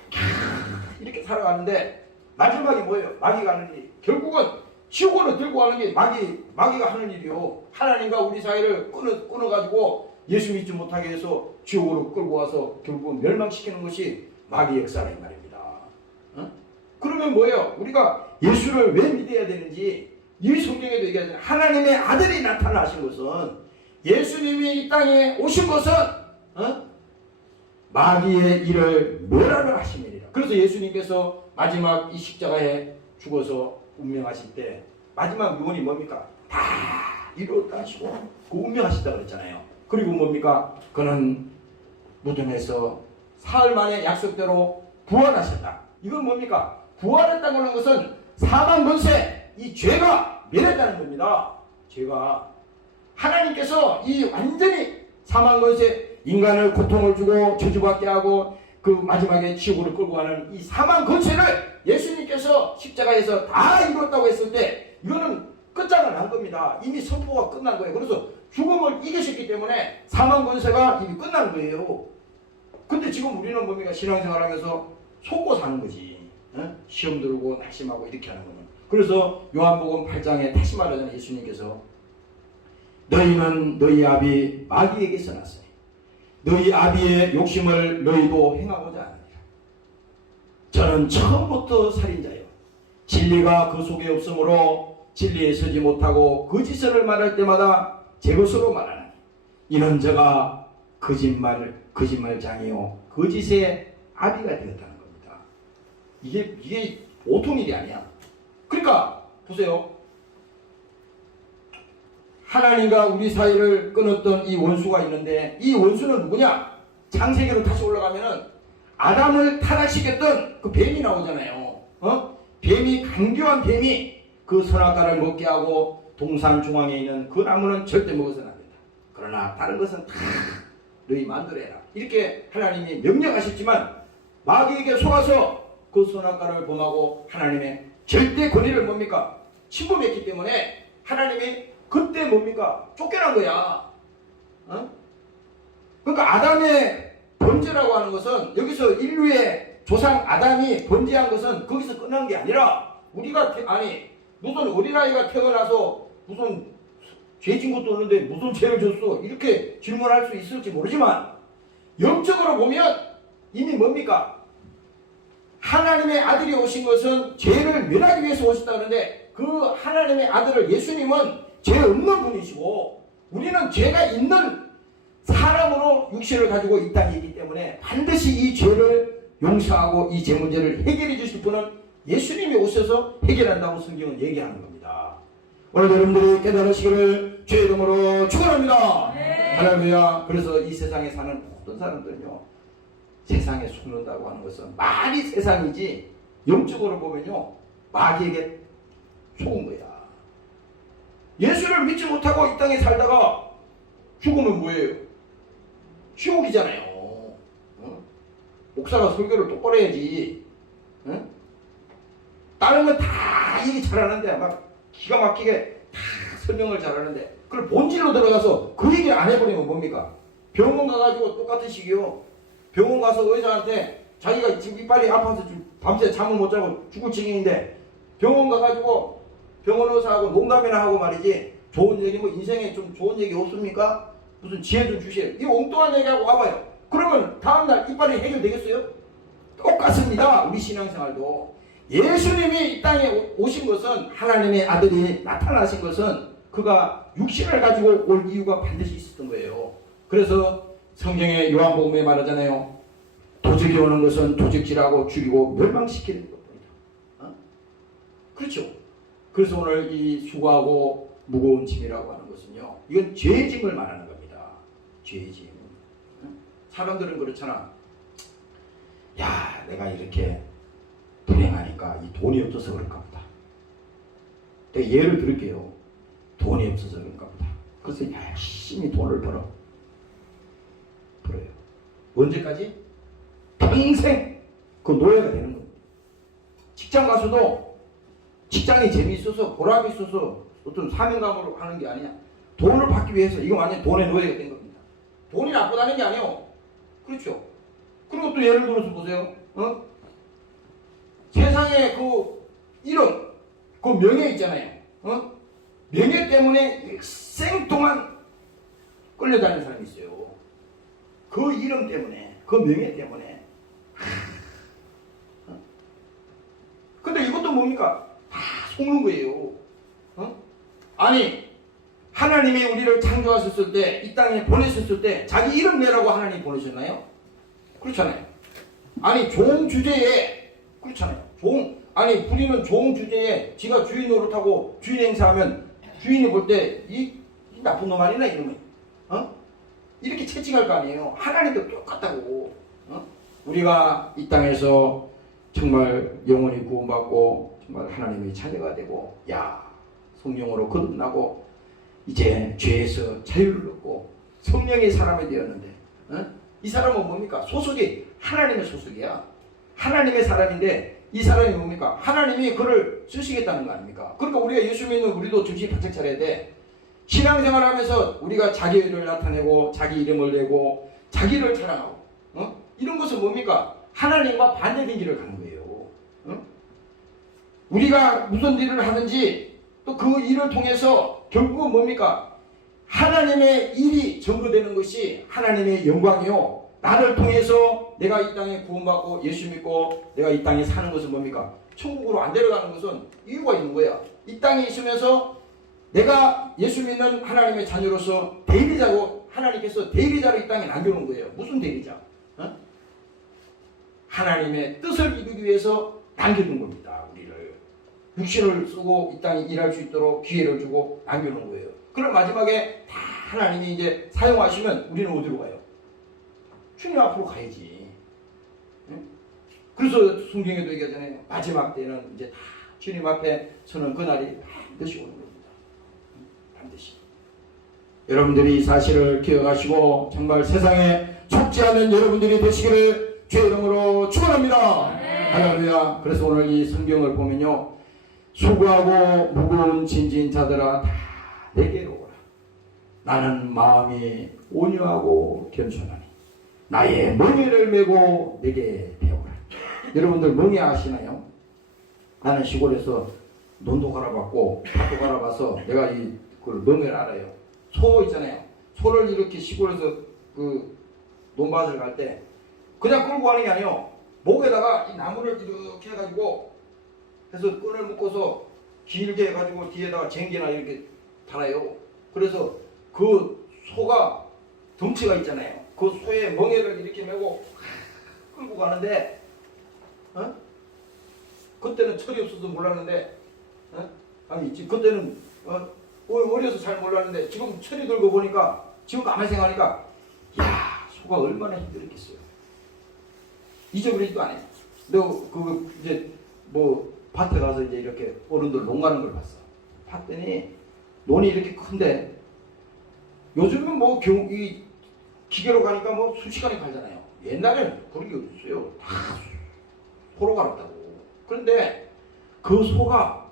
이렇게 살아가는데 마지막에 뭐예요? 마귀가 하는 일이 결국은 지옥으로 들고 가는 게 마귀가 하는 일이요. 하나님과 우리 사이를 끊어가지고 예수 믿지 못하게 해서 지옥으로 끌고 와서 결국은 멸망시키는 것이 마귀 역사라 이 말입니다. 그러면 뭐예요? 우리가 예수를 왜 믿어야 되는지 이 성경에도 얘기하잖아요. 하나님의 아들이 나타나신 것은 예수님이 이 땅에 오신 것은 마귀의 일을 멸하려 하심이니라. 그래서 예수님께서 마지막 이 십자가에 죽어서 운명하실 때 마지막 유언이 뭡니까? 다 이루었다 하시고 그 운명하시다 그랬잖아요. 그리고 뭡니까? 그는 무덤에서 사흘 만에 약속대로 부활하셨다. 이건 뭡니까? 부활했다고 하는 것은 사망 권세, 이 죄가 멸했다는 겁니다. 죄가 하나님께서 이 완전히 사망 권세, 인간을 고통을 주고 저주받게 하고 그 마지막에 지옥으로 끌고 가는 이 사망 권세를 예수님께서 십자가에서 다 이뤘다고 했을 때 이거는 끝장을 난 겁니다. 이미 선포가 끝난 거예요. 그래서 죽음을 이기셨기 때문에 사망 권세가 이미 끝난 거예요. 근데 지금 우리는 뭡니까? 신앙생활하면서 속고 사는 거지. 시험 들고 낙심하고 이렇게 하는 거는. 그래서 요한복음 8장에 다시 말하잖아요. 예수님께서 너희는 너희 아비 마귀에게서 났으니 너희 아비의 욕심을 너희도 행하고자 하느니라. 저는 처음부터 살인자요 진리가 그 속에 없으므로 진리에 서지 못하고 거짓을 말할 때마다 제 것으로 말하나니 이는 저가 거짓말장이요 거짓의 아비가 되었다는 겁니다. 이게 보통 일이 아니야. 그러니까 보세요. 하나님과 우리 사이를 끊었던 이 원수가 있는데 이 원수는 누구냐? 창세기로 다시 올라가면은 아담을 타락시켰던 그 뱀이 나오잖아요. 뱀이 간교한 뱀이 그 선악과를 먹게 하고 동산 중앙에 있는 그 나무는 절대 먹어서는 안 된다. 그러나 다른 것은 다 너희 마음대로 해라. 이렇게 하나님이 명령하셨지만 마귀에게 속아서 그 선악과를 범하고 하나님의 절대 권위를 뭡니까? 침범했기 때문에 하나님이 그때 뭡니까? 쫓겨난 거야. 그러니까 아담의 번제라고 하는 것은 여기서 인류의 조상 아담이 번제한 것은 거기서 끝난 게 아니라 우리가 무슨 어린아이가 태어나서 무슨 죄진 것도 없는데 무슨 죄를 졌어? 이렇게 질문할 수 있을지 모르지만 영적으로 보면 이미 뭡니까? 하나님의 아들이 오신 것은 죄를 멸하기 위해서 오셨다는데 그 하나님의 아들을 예수님은 죄 없는 분이시고 우리는 죄가 있는 사람으로 육신을 가지고 이 땅에 있기 때문에 반드시 이 죄를 용서하고 이 죄 문제를 해결해 주실 분은 예수님이 오셔서 해결한다고 성경은 얘기하는 겁니다. 오늘 여러분들이 깨달으시기를 주의 이름으로 축원합니다. 할렐루야. 그래서 이 세상에 사는 모든 사람들은요, 세상에 속는다고 하는 것은 말이 세상이지 영적으로 보면요 마귀에게 속은 거야. 예수를 믿지 못하고 이 땅에 살다가 죽으면 뭐예요? 지옥이잖아요. 목사가 설교를 똑바로 해야지. 다른 건 다 얘기 잘하는데 막 기가 막히게 다 설명을 잘하는데 그걸 본질로 들어가서 그 얘기 안 해버리면 뭡니까? 병원 가가지고 똑같은 식이요. 병원 가서 의사한테 자기가 지금 이빨이 아파서 밤새 잠을 못 자고 죽을 지경인데 병원 가가지고 병원 의사하고 농담이나 하고 말이지 좋은 얘기 뭐 인생에 좀 좋은 얘기 없습니까? 무슨 지혜 좀 주세요. 이 엉뚱한 얘기하고 와봐요. 그러면 다음날 이빨이 해결되겠어요? 똑같습니다. 우리 신앙생활도. 예수님이 이 땅에 오신 것은 하나님의 아들이 나타나신 것은 그가 육신을 가지고 올 이유가 반드시 있었던 거예요. 그래서 성경에 요한복음에 말하잖아요. 도적이 오는 것은 도적질하고 죽이고 멸망시키는 것뿐이다. 그렇죠. 그래서 오늘 이 수고하고 무거운 짐이라고 하는 것은요. 이건 죄의 짐을 말하는 겁니다. 죄의 짐. 사람들은 그렇잖아. 야, 내가 이렇게 불행하니까 이 돈이 없어서 그런가 보다. 내가 예를 들을게요. 돈이 없어서 그런가 보다. 그래서 열심히 돈을 벌어요. 언제까지? 평생 그 노예가 되는 겁니다. 직장 가서도 직장이 재미있어서 보람이 있어서 어떤 사명감으로 하는 게 아니냐. 돈을 받기 위해서 이거 완전히 돈의 노예가 된 겁니다. 돈이 나쁘다는 게 아니에요. 그렇죠. 그리고 또 예를 들어서 보세요. 세상에 그 이름, 그 명예 있잖아요. 명예 때문에 일생 동안 끌려다니는 사람이 있어요. 그 이름 때문에, 그 명예 때문에. 근데 이것도 뭡니까? 다 속는 거예요. 아니, 하나님이 우리를 창조하셨을 때, 이 땅에 보내셨을 때, 자기 이름 내라고 하나님이 보내셨나요? 그렇잖아요. 아니, 종 주제에, 그렇잖아요. 아니, 부리는 종 주제에 지가 주인 노릇하고 주인 행사하면 주인이 볼 때, 이 나쁜 놈 아니나, 이러면. 이렇게 채찍할 거 아니에요. 하나님도 똑같다고. 우리가 이 땅에서 정말 영원히 구원받고 정말 하나님의 자녀가 되고 성령으로 거듭나고 이제 죄에서 자유를 얻고 성령의 사람이 되었는데 이 사람은 뭡니까? 소속이 하나님의 소속이야. 하나님의 사람인데 이 사람이 뭡니까? 하나님이 그를 쓰시겠다는 거 아닙니까? 그러니까 우리가 예수 믿는 우리도 정신 바짝 차려야 돼. 신앙생활 하면서 우리가 자기 의를 나타내고 자기 이름을 내고 자기를 자랑하고 이런 것은 뭡니까? 하나님과 반대된 길을 가는 거예요. 우리가 무슨 일을 하든지 또 그 일을 통해서 결국은 뭡니까? 하나님의 일이 전부되는 것이 하나님의 영광이요. 나를 통해서 내가 이 땅에 구원받고 예수 믿고 내가 이 땅에 사는 것은 뭡니까? 천국으로 안 데려가는 것은 이유가 있는 거야. 이 땅에 있으면서 내가 예수 믿는 하나님의 자녀로서 대리자고 하나님께서 대리자로 이 땅에 남겨놓은 거예요. 무슨 대리자? 하나님의 뜻을 이루기 위해서 남겨둔 겁니다. 우리를. 육신을 쓰고 이 땅에 일할 수 있도록 기회를 주고 남겨놓은 거예요. 그럼 마지막에 다 하나님이 이제 사용하시면 우리는 어디로 가요? 주님 앞으로 가야지. 그래서 성경에도 얘기하잖아요. 마지막 때는 이제 다 주님 앞에 서는 그날이 반드시 오는 겁니다. 반드시. 여러분들이 이 사실을 기억하시고 정말 세상에 속지 않는 여러분들이 되시기를 주의 이름으로 축원합니다. 할렐루야. 그래서 오늘 이 성경을 보면요. 수고하고 무거운 짐진 자들아 다 내게로 오라. 나는 마음이 온유하고 겸손하니 나의 멍에를 메고 내게 배우라. 여러분들 멍에 아시나요? 나는 시골에서 논도 갈아봤고 밭도 갈아봐서 내가 그 멍에를 알아요. 소 있잖아요. 소를 이렇게 시골에서 그 논밭을 갈 때 그냥 끌고 가는 게 아니에요. 목에다가 이 나무를 이렇게 해가지고 해서 끈을 묶어서 길게 해가지고 뒤에다가 쟁기나 이렇게 달아요. 그래서 그 소가 덩치가 있잖아요. 그 소의 멍에를 이렇게 메고 끌고 가는데 그때는 철이 없어서 몰랐는데 아니 그때는 어려서 잘 몰랐는데 지금 철이 들고 보니까 지금 가만히 생각하니까 야 소가 얼마나 힘들었겠어요. 잊어버리지도 않아요. 너 그 이제 뭐 밭에 가서 이제 이렇게 어른들 농 가는 걸 봤어. 봤더니 논이 이렇게 큰데 요즘은 뭐 이 기계로 가니까 뭐 수시간에 갈잖아요. 옛날에는 그런 게 어딨어요. 다 소로 갈았다고. 그런데 그 소가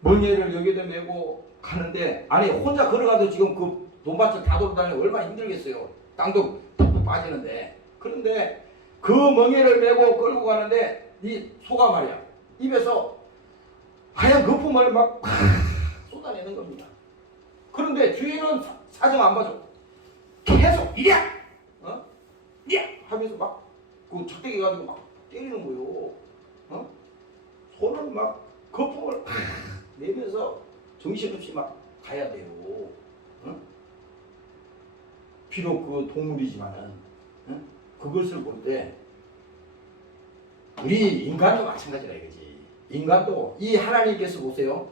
멍에를 여기다 메고 가는데 아니 혼자 걸어가도 지금 그 논밭을 다 돌아다니면 얼마나 힘들겠어요. 땅도 푹푹 빠지는데. 그런데 그 멍에를 메고 끌고 가는데 이 소가 말이야 입에서 하얀 거품을 막 쏟아내는 겁니다. 그런데 주인은 사정 안 봐줘. 계속 이랴 이랴 하면서 막 그 작대기 가지고 막 때리는 거요. 소는 막 거품을 내면서 정신없이 막 가야 돼요. 비록 그 동물이지만은 그것을 볼 때 우리 인간도 마찬가지라 이거지. 인간도 이 하나님께서 보세요.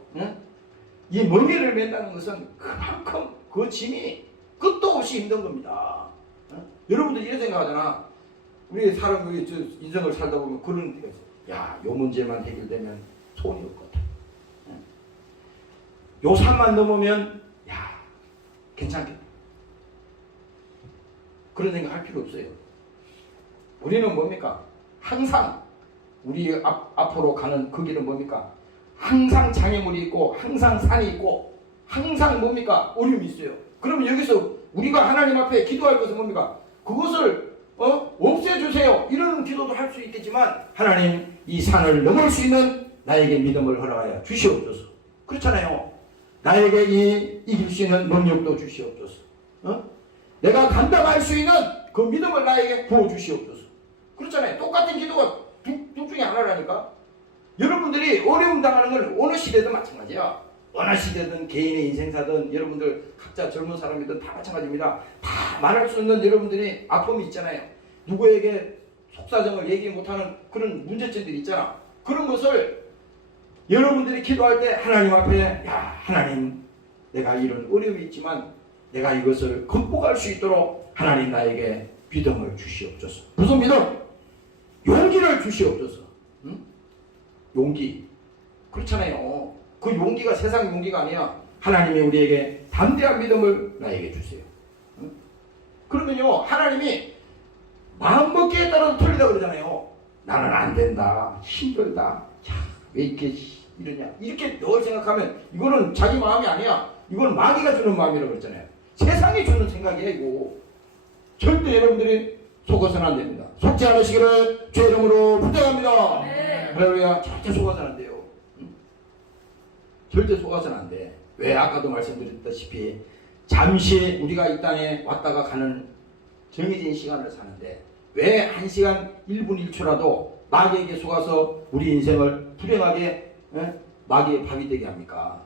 이 멍에를 맨다는 것은 그만큼 그 짐이 끝도 없이 힘든 겁니다. 여러분들 이런 생각하잖아. 우리 사람 인생을 살다 보면 그런 데가 있어. 야, 요 문제만 해결되면 소원이 없거든. 요 산만 넘으면 야, 괜찮겠다. 그런 생각 할 필요 없어요. 우리는 뭡니까? 항상 우리 앞으로 가는 그 길은 뭡니까? 항상 장애물이 있고 항상 산이 있고 항상 뭡니까? 어려움이 있어요. 그러면 여기서 우리가 하나님 앞에 기도할 것은 뭡니까? 그것을 없애주세요. 이런 기도도 할 수 있겠지만 하나님 이 산을 넘을 수 있는 나에게 믿음을 허락하여 주시옵소서. 그렇잖아요. 나에게 이길 수 있는 능력도 주시옵소서. 내가 감당할 수 있는 그 믿음을 나에게 부어주시옵소서. 그렇잖아요. 똑같은 기도가 둘 중에 하나라니까. 여러분들이 어려움 당하는 건 어느 시대든 마찬가지야. 어느 시대든 개인의 인생사든 여러분들 각자 젊은 사람이든 다 마찬가지입니다. 다 말할 수 없는 여러분들이 아픔이 있잖아요. 누구에게 속사정을 얘기 못하는 그런 문제점들이 있잖아. 그런 것을 여러분들이 기도할 때 하나님 앞에 야 하나님 내가 이런 어려움이 있지만 내가 이것을 극복할 수 있도록 하나님 나에게 믿음을 주시옵소서. 무슨 믿음? 용기를 주시옵소서. 용기. 그렇잖아요. 그 용기가 세상 용기가 아니야. 하나님이 우리에게 담대한 믿음을 나에게 주세요. 그러면요 하나님이 마음먹기에 따라서 틀리다 그러잖아요. 나는 안 된다. 힘들다. 야, 왜 이렇게 이러냐. 이렇게 늘 생각하면 이거는 자기 마음이 아니야. 이건 마귀가 주는 마음이라고 그랬잖아요. 세상이 주는 생각이야 이거. 절대 여러분들이 속아서는 안 됩니다. 속지 않으시기를 주의 이름으로 부탁합니다. 네. 할렐루야. 절대 속아서는 안 돼요. 절대 속아서는 안 돼. 왜? 아까도 말씀드렸다시피 잠시 우리가 이 땅에 왔다가 가는 정해진 시간을 사는데 왜 1시간 1분 1초라도 마귀에게 속아서 우리 인생을 불행하게 마귀의 밥이 되게 합니까?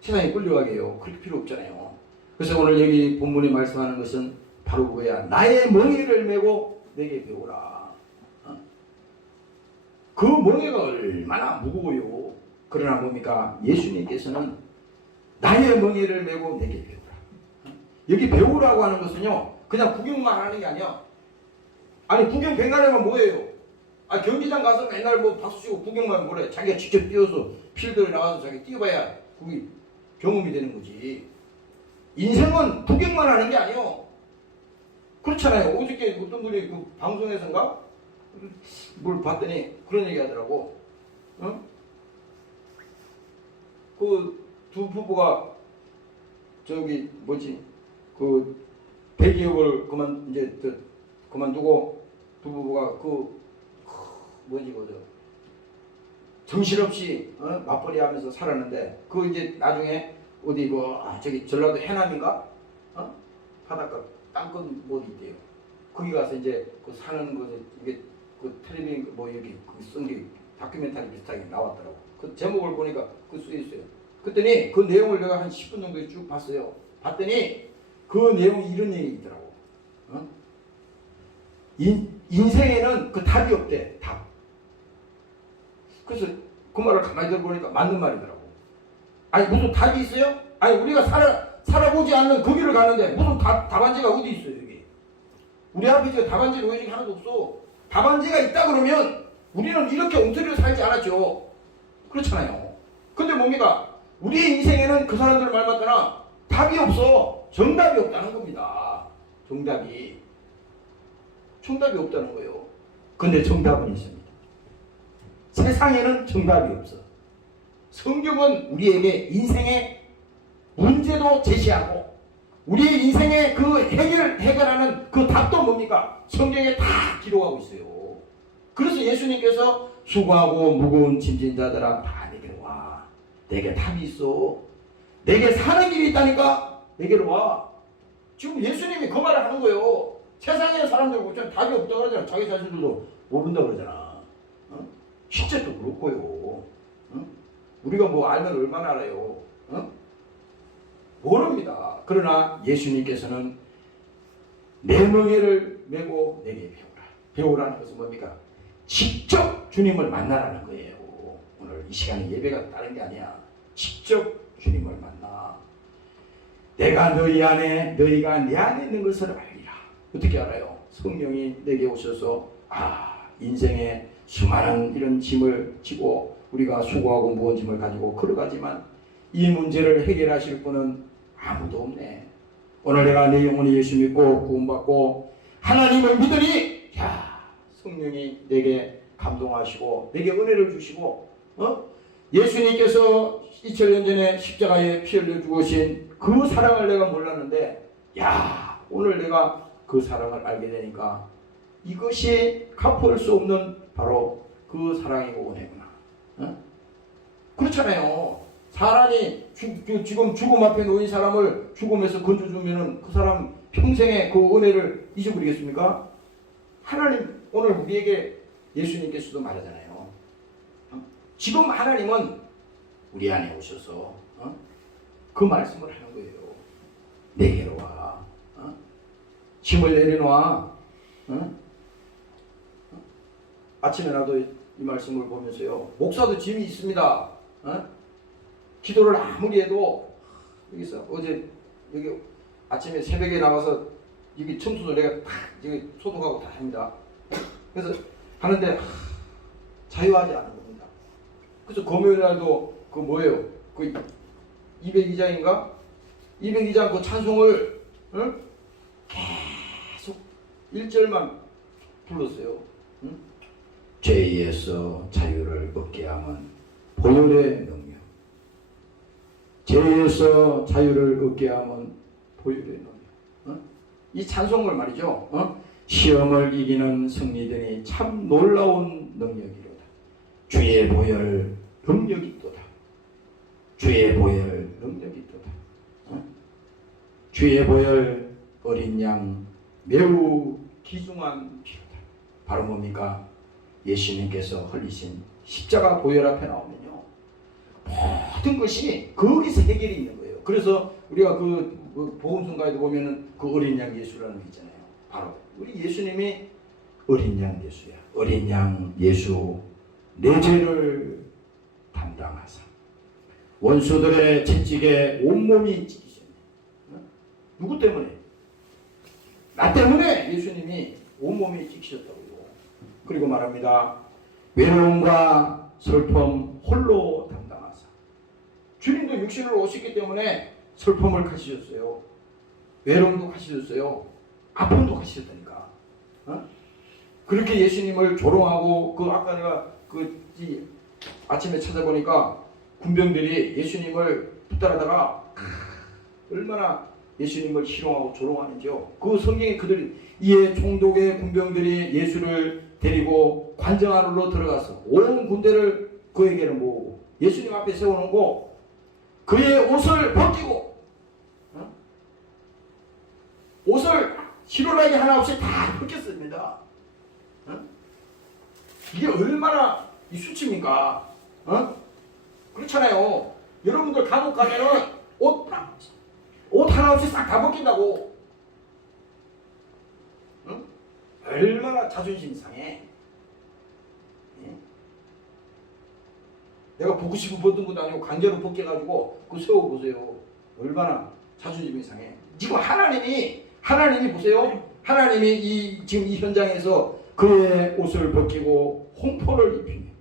세상에 끌려가게 해요. 그럴 필요 없잖아요. 그래서 오늘 여기 본문에 말씀하는 것은 바로 그거야. 나의 멍에를 메고 내게 배우라. 그 멍에가 얼마나 무거워요. 그러나 뭡니까? 예수님께서는 나의 멍에를 메고 내게 배우라. 여기 배우라고 하는 것은요 그냥 구경만 하는 게 아니야. 아니 구경 백날에만 뭐예요? 경기장 가서 맨날 뭐 박수 치고 구경만 뭐래. 자기가 직접 뛰어서 필드에 나가서 자기 뛰어봐야 그게 경험이 되는 거지. 인생은 구경만 하는 게 아니에요. 그렇잖아요. 어저께 어떤 분이 그 방송에서인가 뭘 봤더니 그런 얘기 하더라고. 그 두 부부가 저기 뭐지 그 대기업을 그만두고 두 부부가 뭐지 그저 정신없이 맞벌이하면서 살았는데 그 이제 나중에 어디 저기 전라도 해남인가 바닷가 땅끝 뭐 있대요. 거기 가서 이제 그 사는 이게 그 텔레비전 뭐 여기 쓴 게 다큐멘터리 비슷하게 나왔더라고. 그 제목을 보니까 그 쓰여 있어요. 그랬더니 그 내용을 내가 한 10분 정도 쭉 봤어요. 봤더니 그 내용이 이런 얘기 있더라고. 인생에는 그 답이 없대. 답. 그래서 그 말을 가만히 들어보니까 맞는 말이더라고. 아니 무슨 답이 있어요? 아니 우리가 살아보지 않는 그 길을 가는데 무슨 답안지가 어디 있어요 여기. 우리 앞에 지금 답안지는 의식이 하나도 없어. 답안지가 있다 그러면 우리는 이렇게 엉터리로 살지 않았죠. 그렇잖아요. 근데 뭡니까? 우리의 인생에는 그 사람들 말 맞거나 답이 없어. 정답이 없다는 겁니다. 정답이 없다는 거예요. 근데 정답은 있습니다. 세상에는 정답이 없어. 성경은 우리에게 인생의 문제도 제시하고 우리의 인생의 그 해결하는 그 답도 뭡니까? 성경에 다 기록하고 있어요. 그래서 예수님께서 수고하고 무거운 짐진 자들아 다 내게로 와. 내게 답이 있어. 내게 사는 길이 있다니까 내게로 와. 지금 예수님이 그 말을 하는 거예요. 세상에 사람들 보면 답이 없다 그러잖아. 자기 자신들도 모른다 그러잖아. 실제도 그렇고요. 우리가 뭐 알면 얼마나 알아요. 모릅니다. 그러나 예수님께서는 내 멍에를 메고 내게 배우라. 배우라는 것은 뭡니까? 직접 주님을 만나라는 거예요. 오늘 이 시간에 예배가 다른 게 아니야. 직접 주님을 만나. 내가 너희 안에 너희가 내 안에 있는 것을 알리라. 어떻게 알아요? 성령이 내게 오셔서 인생에 수많은 이런 짐을 지고 우리가 수고하고 무거운 짐을 가지고 걸어가지만 이 문제를 해결하실 분은 아무도 없네. 오늘 내가 내 영혼이 예수 믿고 구원받고 하나님을 믿으니 성령이 내게 감동하시고 내게 은혜를 주시고 예수님께서 2000년 전에 십자가에 피 흘려 죽으신 그 사랑을 내가 몰랐는데 오늘 내가 그 사랑을 알게 되니까 이것이 갚을 수 없는 바로 그 사랑이고 은혜구나. 그렇잖아요. 사람이 지금 죽음 앞에 놓인 사람을 죽음에서 건져주면은 그 사람 평생의 그 은혜를 잊어버리겠습니까? 하나님 오늘 우리에게 예수님께서도 말하잖아요. 지금 하나님은 우리 안에 오셔서 그 말씀을 하는 거예요. 내게로 와. 짐을 내려놔. 아침에 나도 이 말씀을 보면서요. 목사도 짐이 있습니다. 기도를 아무리 해도 여기서 어제 여기 아침에 새벽에 나와서 여기 청소도 내가 다 여기 소독하고 다 합니다. 그래서 하는데 자유하지 않은 겁니다. 그래서 금요일 날도 그 뭐예요? 그 202장인가? 202장 그 찬송을 계속 1절만 불렀어요. 죄에서 자유를 얻게 함은 보혈의 능력. 죄에서 자유를 얻게 함은 보혈의 능력. 이 찬송을 말이죠. 시험을 이기는 승리되니 참 놀라운 능력이로다. 주의 보혈 능력이 있도다. 주의 보혈 능력이 있도다. 주의 보혈 어린 양 매우 귀중한 피로다. 바로 뭡니까? 예수님께서 흘리신 십자가 보혈 앞에 나오면요. 모든 것이 거기서 해결이 있는 거예요. 그래서 우리가 그 복음성가에도 보면은 그 어린 양 예수라는 게 있잖아요. 바로 우리 예수님이 어린 양 예수야. 어린 양 예수 내 죄를 담당하사 원수들의 채찍에 온몸이 찢기셨네. 누구 때문에? 나 때문에 예수님이 온몸이 찢기셨다고요. 그리고 말합니다. 외로움과 슬픔 홀로 담당하사. 주님도 육신으로 오셨기 때문에 슬픔을 가지셨어요. 외로움도 가지셨어요. 아픔도 가지셨다니까. 그렇게 예수님을 조롱하고 아까 내가 아침에 찾아보니까 군병들이 예수님을 붙들어다가 얼마나 예수님을 희롱하고 조롱하는지요. 그 성경에 그들이 이에 총독의 군병들이 예수를 데리고 관정 안으로 들어가서 온 군대를 그에게를 모으고 예수님 앞에 세워놓고 그의 옷을 벗기고 옷을 실오라기 하나 없이 다 벗겼습니다. 이게 얼마나 이 수치입니까? 그렇잖아요. 여러분들 감옥 가면은 옷 하나 없이 싹 다 벗긴다고. 얼마나 자존심 상해. 내가 벗고 싶은 벗은 것도 아니고 강제로 벗겨가지고 그거 세워보세요. 얼마나 자존심이 상해. 지금 하나님이 보세요. 하나님이 지금 이 현장에서 그의 옷을 벗기고 홍포를 입히며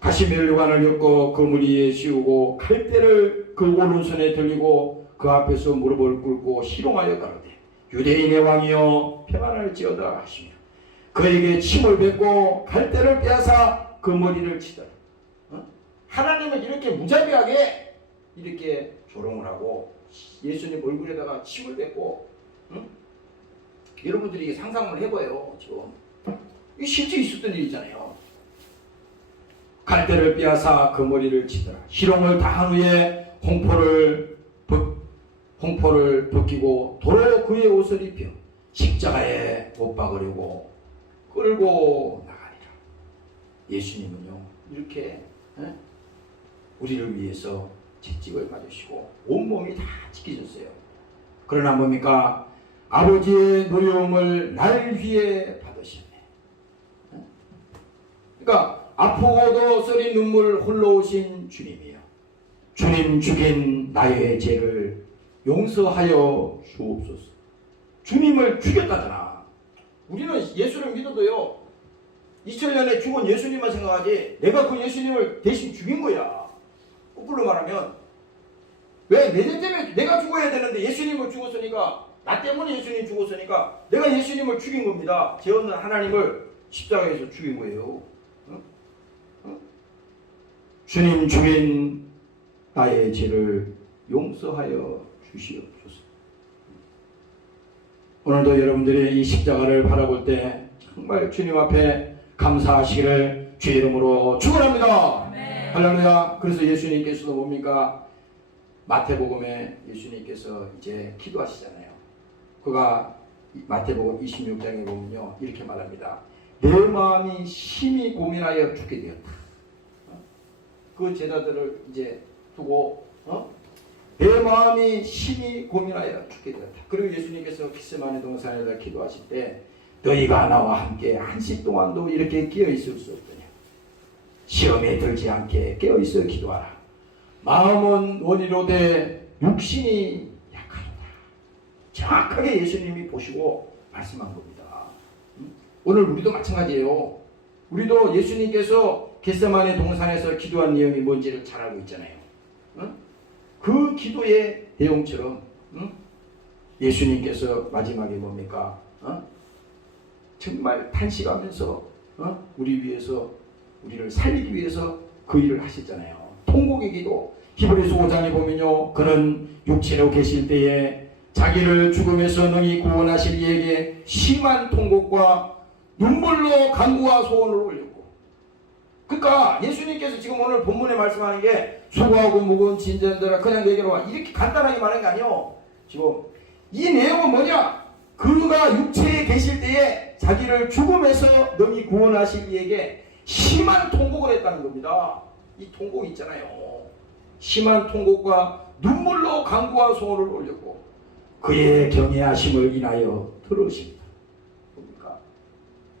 가시멜류관을 엮고 그 무리에 씌우고 칼대를 그 오른손에 들리고 그 앞에서 무릎을 꿇고 희롱하여 가로되 유대인의 왕이여 평안할지어다 하시며 그에게 침을 뱉고 칼대를 빼앗아 그 머리를 치더라. 하나님은 이렇게 무자비하게 이렇게 조롱을 하고 예수님 얼굴에다가 침을 뱉고 여러분들이 상상을 해봐요. 지금 이게 실제 있었던 일이잖아요. 칼대를 빼앗아 그 머리를 치더라. 희롱을 다한 후에 홍포를 벗기고 도로 그의 옷을 입혀 십자가에 못 박으려고 끌고 나가니라. 예수님은요 이렇게 우리를 위해서 채찍을 맞으시고 온몸이 다 찢겨졌어요. 그러나 뭡니까? 아버지의 노여움을 날 위해 받으셨네. 그러니까 아프고도 썰인 눈물 홀로 오신 주님이요. 주님 죽인 나의 죄를 용서하여 주옵소서. 주님을 죽였다잖아. 우리는 예수를 믿어도요 2000년에 죽은 예수님만 생각하지 내가 그 예수님을 대신 죽인 거야. 거꾸로 말하면 왜 내 죄 때문에 내가 죽어야 되는데 예수님을 죽었으니까 나 때문에 예수님 죽었으니까 내가 예수님을 죽인 겁니다. 죄 없는 하나님을 십자가에서 죽인 거예요. 주님 죽인 나의 죄를 용서하여 주시옵소서. 오늘도 여러분들이 이 십자가를 바라볼 때 정말 주님 앞에 감사하시기를 주의 이름으로 축원합니다. 할렐루야. 그래서 예수님께서도 뭡니까? 마태복음에 예수님께서 이제 기도하시잖아요. 그가 마태복음 26장에 보면요 이렇게 말합니다. 내 마음이 심히 고민하여 죽게 되었다. 그 제자들을 이제 두고 내 마음이 심히 고민하여 죽게 되었다. 그리고 예수님께서 겟세마네 동산에서 기도하실 때 너희가 나와 함께 한시 동안도 이렇게 깨어있을 수 없더냐. 시험에 들지 않게 깨어있어 기도하라. 마음은 원이로되 육신이 약하도다. 정확하게 예수님이 보시고 말씀한 겁니다. 오늘 우리도 마찬가지예요. 우리도 예수님께서 겟세마네 동산에서 기도한 내용이 뭔지를 잘 알고 있잖아요. 그 기도의 내용처럼 예수님께서 마지막에 뭡니까? 정말 탄식하면서 우리 위해서 우리를 살리기 위해서 그 일을 하셨잖아요. 통곡의 기도. 히브리서 5장에 보면요 그는 육체로 계실 때에 자기를 죽음에서 능히 구원하실 이에게 심한 통곡과 눈물로 간구와 소원을 올렸고, 그러니까 예수님께서 지금 오늘 본문에 말씀하는 게 수고하고 무거운 진전들아 그냥 내게로 와 이렇게 간단하게 말하는 게 아니에요. 지금 이 내용은 뭐냐? 그가 육체에 계실 때에 자기를 죽음에서 능히 구원하실 이에게 심한 통곡을 했다는 겁니다. 이 통곡 있잖아요. 심한 통곡과 눈물로 간구와 소원을 올렸고 그의 경외하심을 인하여 들으십니다. 뭡니까?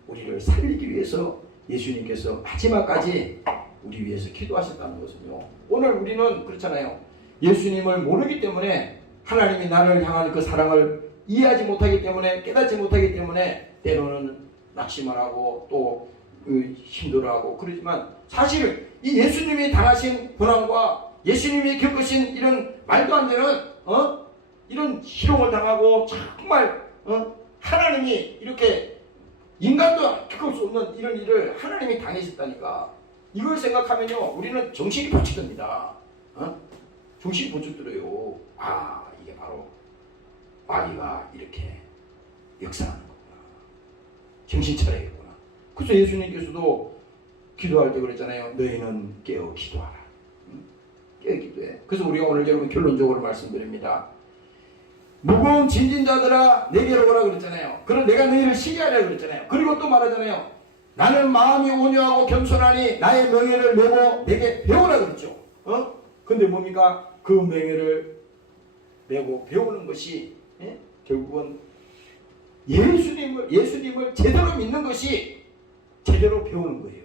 우리를 살리기 위해서 예수님께서 마지막까지 우리 위해서 기도하셨다는 것은요. 오늘 우리는 그렇잖아요. 예수님을 모르기 때문에 하나님이 나를 향한 그 사랑을 이해하지 못하기 때문에 깨닫지 못하기 때문에 때로는 낙심을 하고 또 힘들어하고 그러지만 사실 이 예수님이 당하신 고난과 예수님이 겪으신 이런 말도 안 되는 이런 희롱을 당하고 정말 하나님이 이렇게 인간도 겪을 수 없는 이런 일을 하나님이 당하셨다니까. 이걸 생각하면요 우리는 정신이 번쩍 듭니다. 정신이 번쩍 들어요. 아 이게 바로 마귀가 이렇게 역사하는 거구나. 정신 차려야겠구나. 그래서 예수님께서도 기도할 때 그랬잖아요. 너희는 깨어 기도하라. 깨어 기도해. 그래서 우리가 오늘 여러분 결론적으로 말씀드립니다. 무거운 짐진 자들아 내게로 오라 그랬잖아요. 그럼 내가 너희를 쉬게 하라 그랬잖아요. 그리고 또 말하잖아요. 나는 마음이 온유하고 겸손하니 나의 명예를 메고 내게 배우라 그랬죠. 근데 뭡니까? 그 명예를 메고 배우는 것이 결국은 예수님을 제대로 믿는 것이 제대로 배우는 거예요.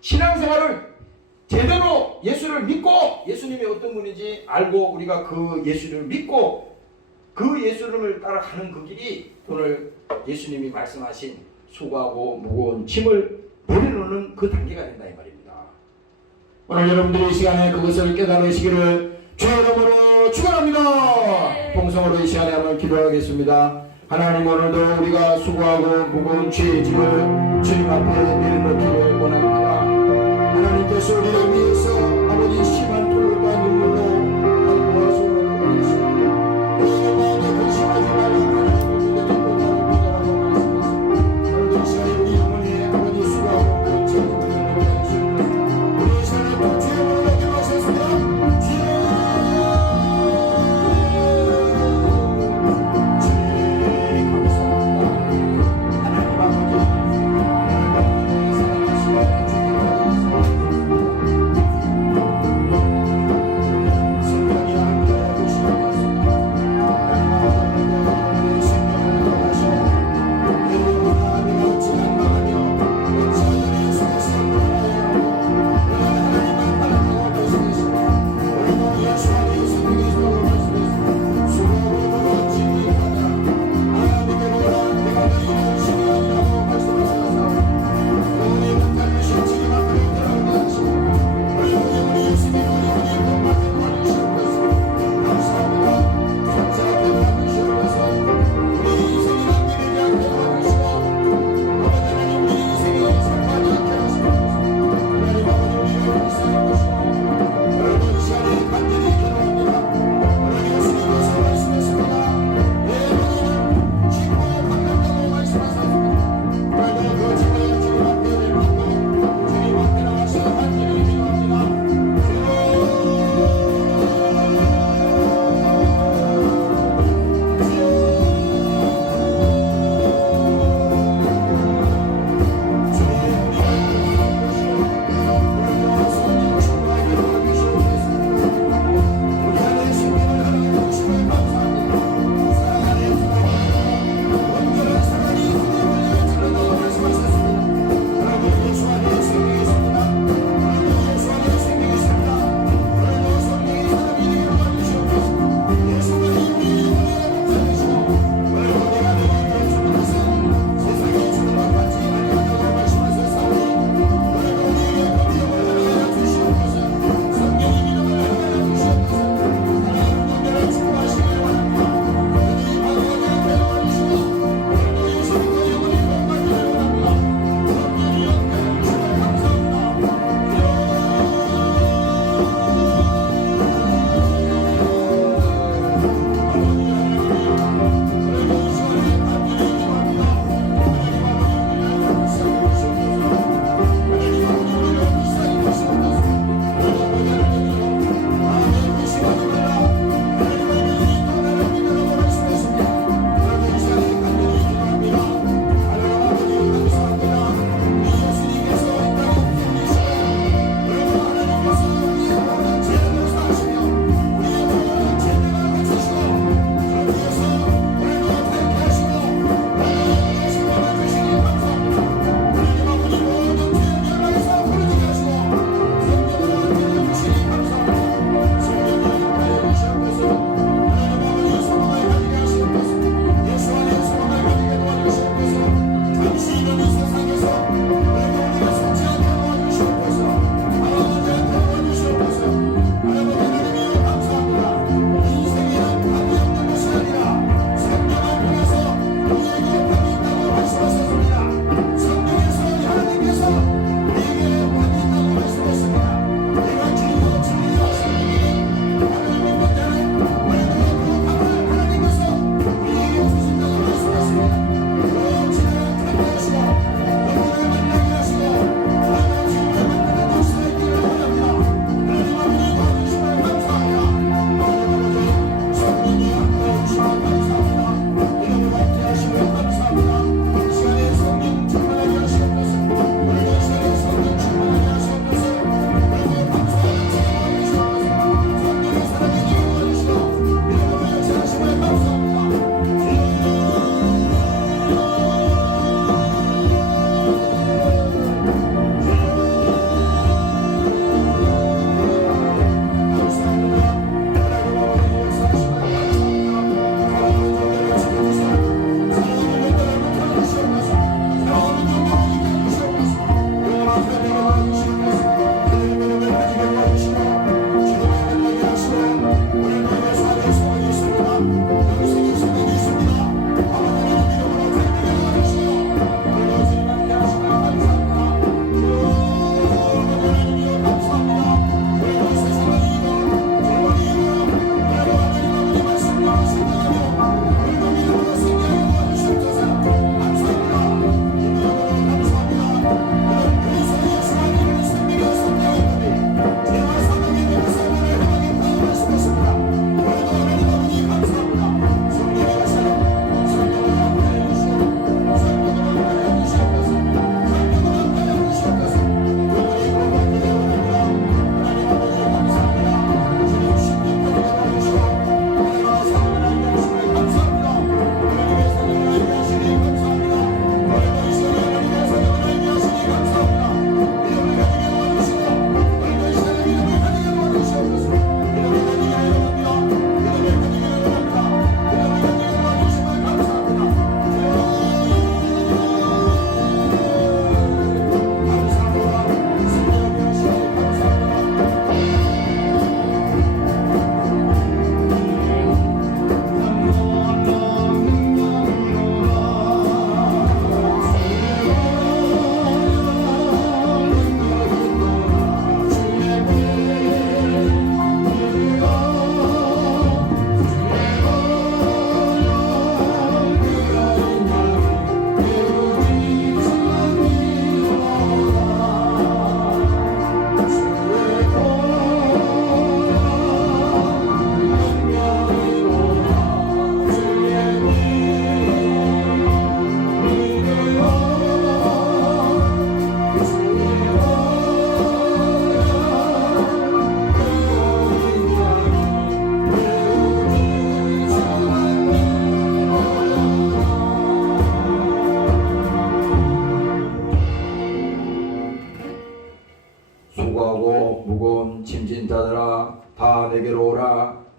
신앙생활을 제대로 예수를 믿고 예수님이 어떤 분인지 알고 우리가 그 예수를 믿고 그 예수님을 따라가는 그 길이 오늘 예수님이 말씀하신 수고하고 무거운 짐을 내려놓는 그 단계가 된다 이 말입니다. 오늘 여러분들이 이 시간에 그것을 깨달으시기를 주의 이름으로 축원합니다. 통성으로 이 시간에 한번 기도하겠습니다. 하나님 오늘도 우리가 수고하고 무거운 죄의 짐을 주님 앞에 내려놓기를 원합니다. 하나님께서 우리를 위해서 아버지 심한 돌과 눈물로 발과 손을 보내셨습니다. 너희는 마음에 근심하지 말라 하나님을 기다리고 나를 믿으라고 말씀하셨습니다. 오늘도 이 시간에 우리 영혼에 아버지 수고하고 무거운 짐을 내려놓게 하시옵소서. 우리 이 시간에 또 주의 이름으로 기도하셨습니다.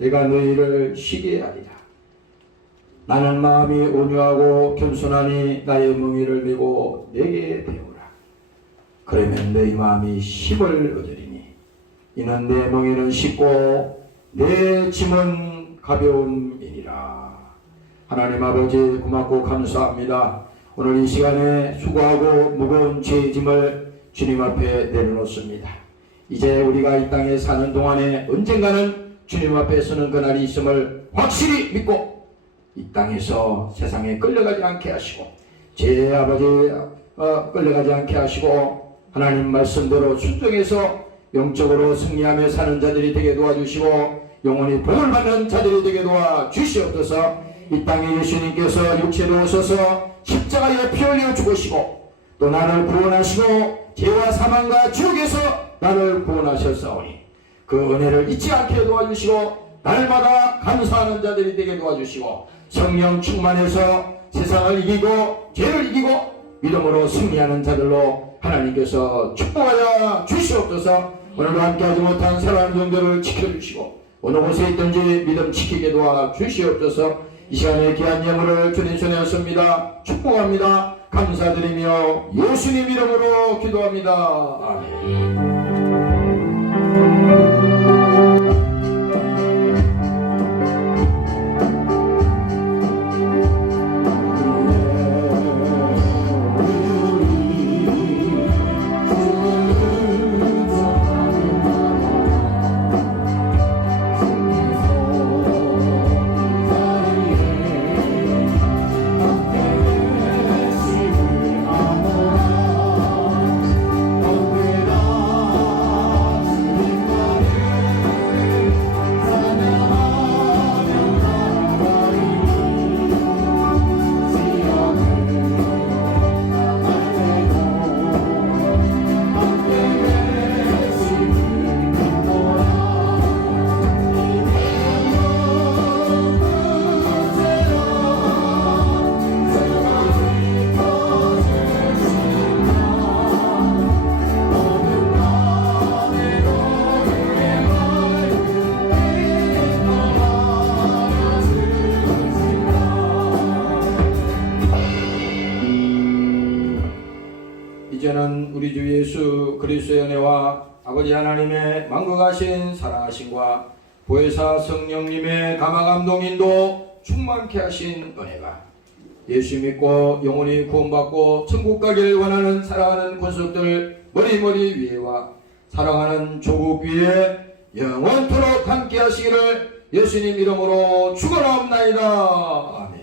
내가 너희를 쉬게 하리라. 나는 마음이 온유하고 겸손하니 나의 멍에를 메고 내게 배우라. 그러면 너희 마음이 힘을 얻으리니 이는 내 멍에는 쉽고 내 짐은 가벼움이니라. 하나님 아버지 고맙고 감사합니다. 오늘 이 시간에 수고하고 무거운 죄의 짐을 주님 앞에 내려놓습니다. 이제 우리가 이 땅에 사는 동안에 언젠가는 주님 앞에 서는 그날이 있음을 확실히 믿고 이 땅에서 세상에 끌려가지 않게 하시고 제 아버지 끌려가지 않게 하시고 하나님 말씀대로 순종해서 영적으로 승리하며 사는 자들이 되게 도와주시고 영원히 복을 받는 자들이 되게 도와주시옵소서. 이 땅에 예수님께서 육체로 오셔서 십자가에 피 흘려 죽으시고 또 나를 구원하시고 죄와 사망과 지옥에서 나를 구원하셨사오니 그 은혜를 잊지 않게 도와주시고 날마다 감사하는 자들이 되게 도와주시고 성령 충만해서 세상을 이기고 죄를 이기고 믿음으로 승리하는 자들로 하나님께서 축복하여 주시옵소서. 오늘도 함께하지 못한 사랑하는 종들을 지켜주시고 어느 곳에 있든지 믿음 지키게 도와주시옵소서. 이 시간에 귀한 예물을 주님 손에 얹습니다. 축복합니다. 감사드리며 예수님 이름으로 기도합니다. 아멘. 이제는 우리 주 예수 그리스도의 은혜와 아버지 하나님의 만국하신 사랑하심과 보혜사 성령님의 감화감동인도 충만케 하신 은혜가 예수 믿고 영원히 구원받고 천국 가기를 원하는 사랑하는 권속들 머리머리 위에와 사랑하는 조국 위에 영원토록 함께 하시기를 예수님 이름으로 축원하옵나이다. 아멘.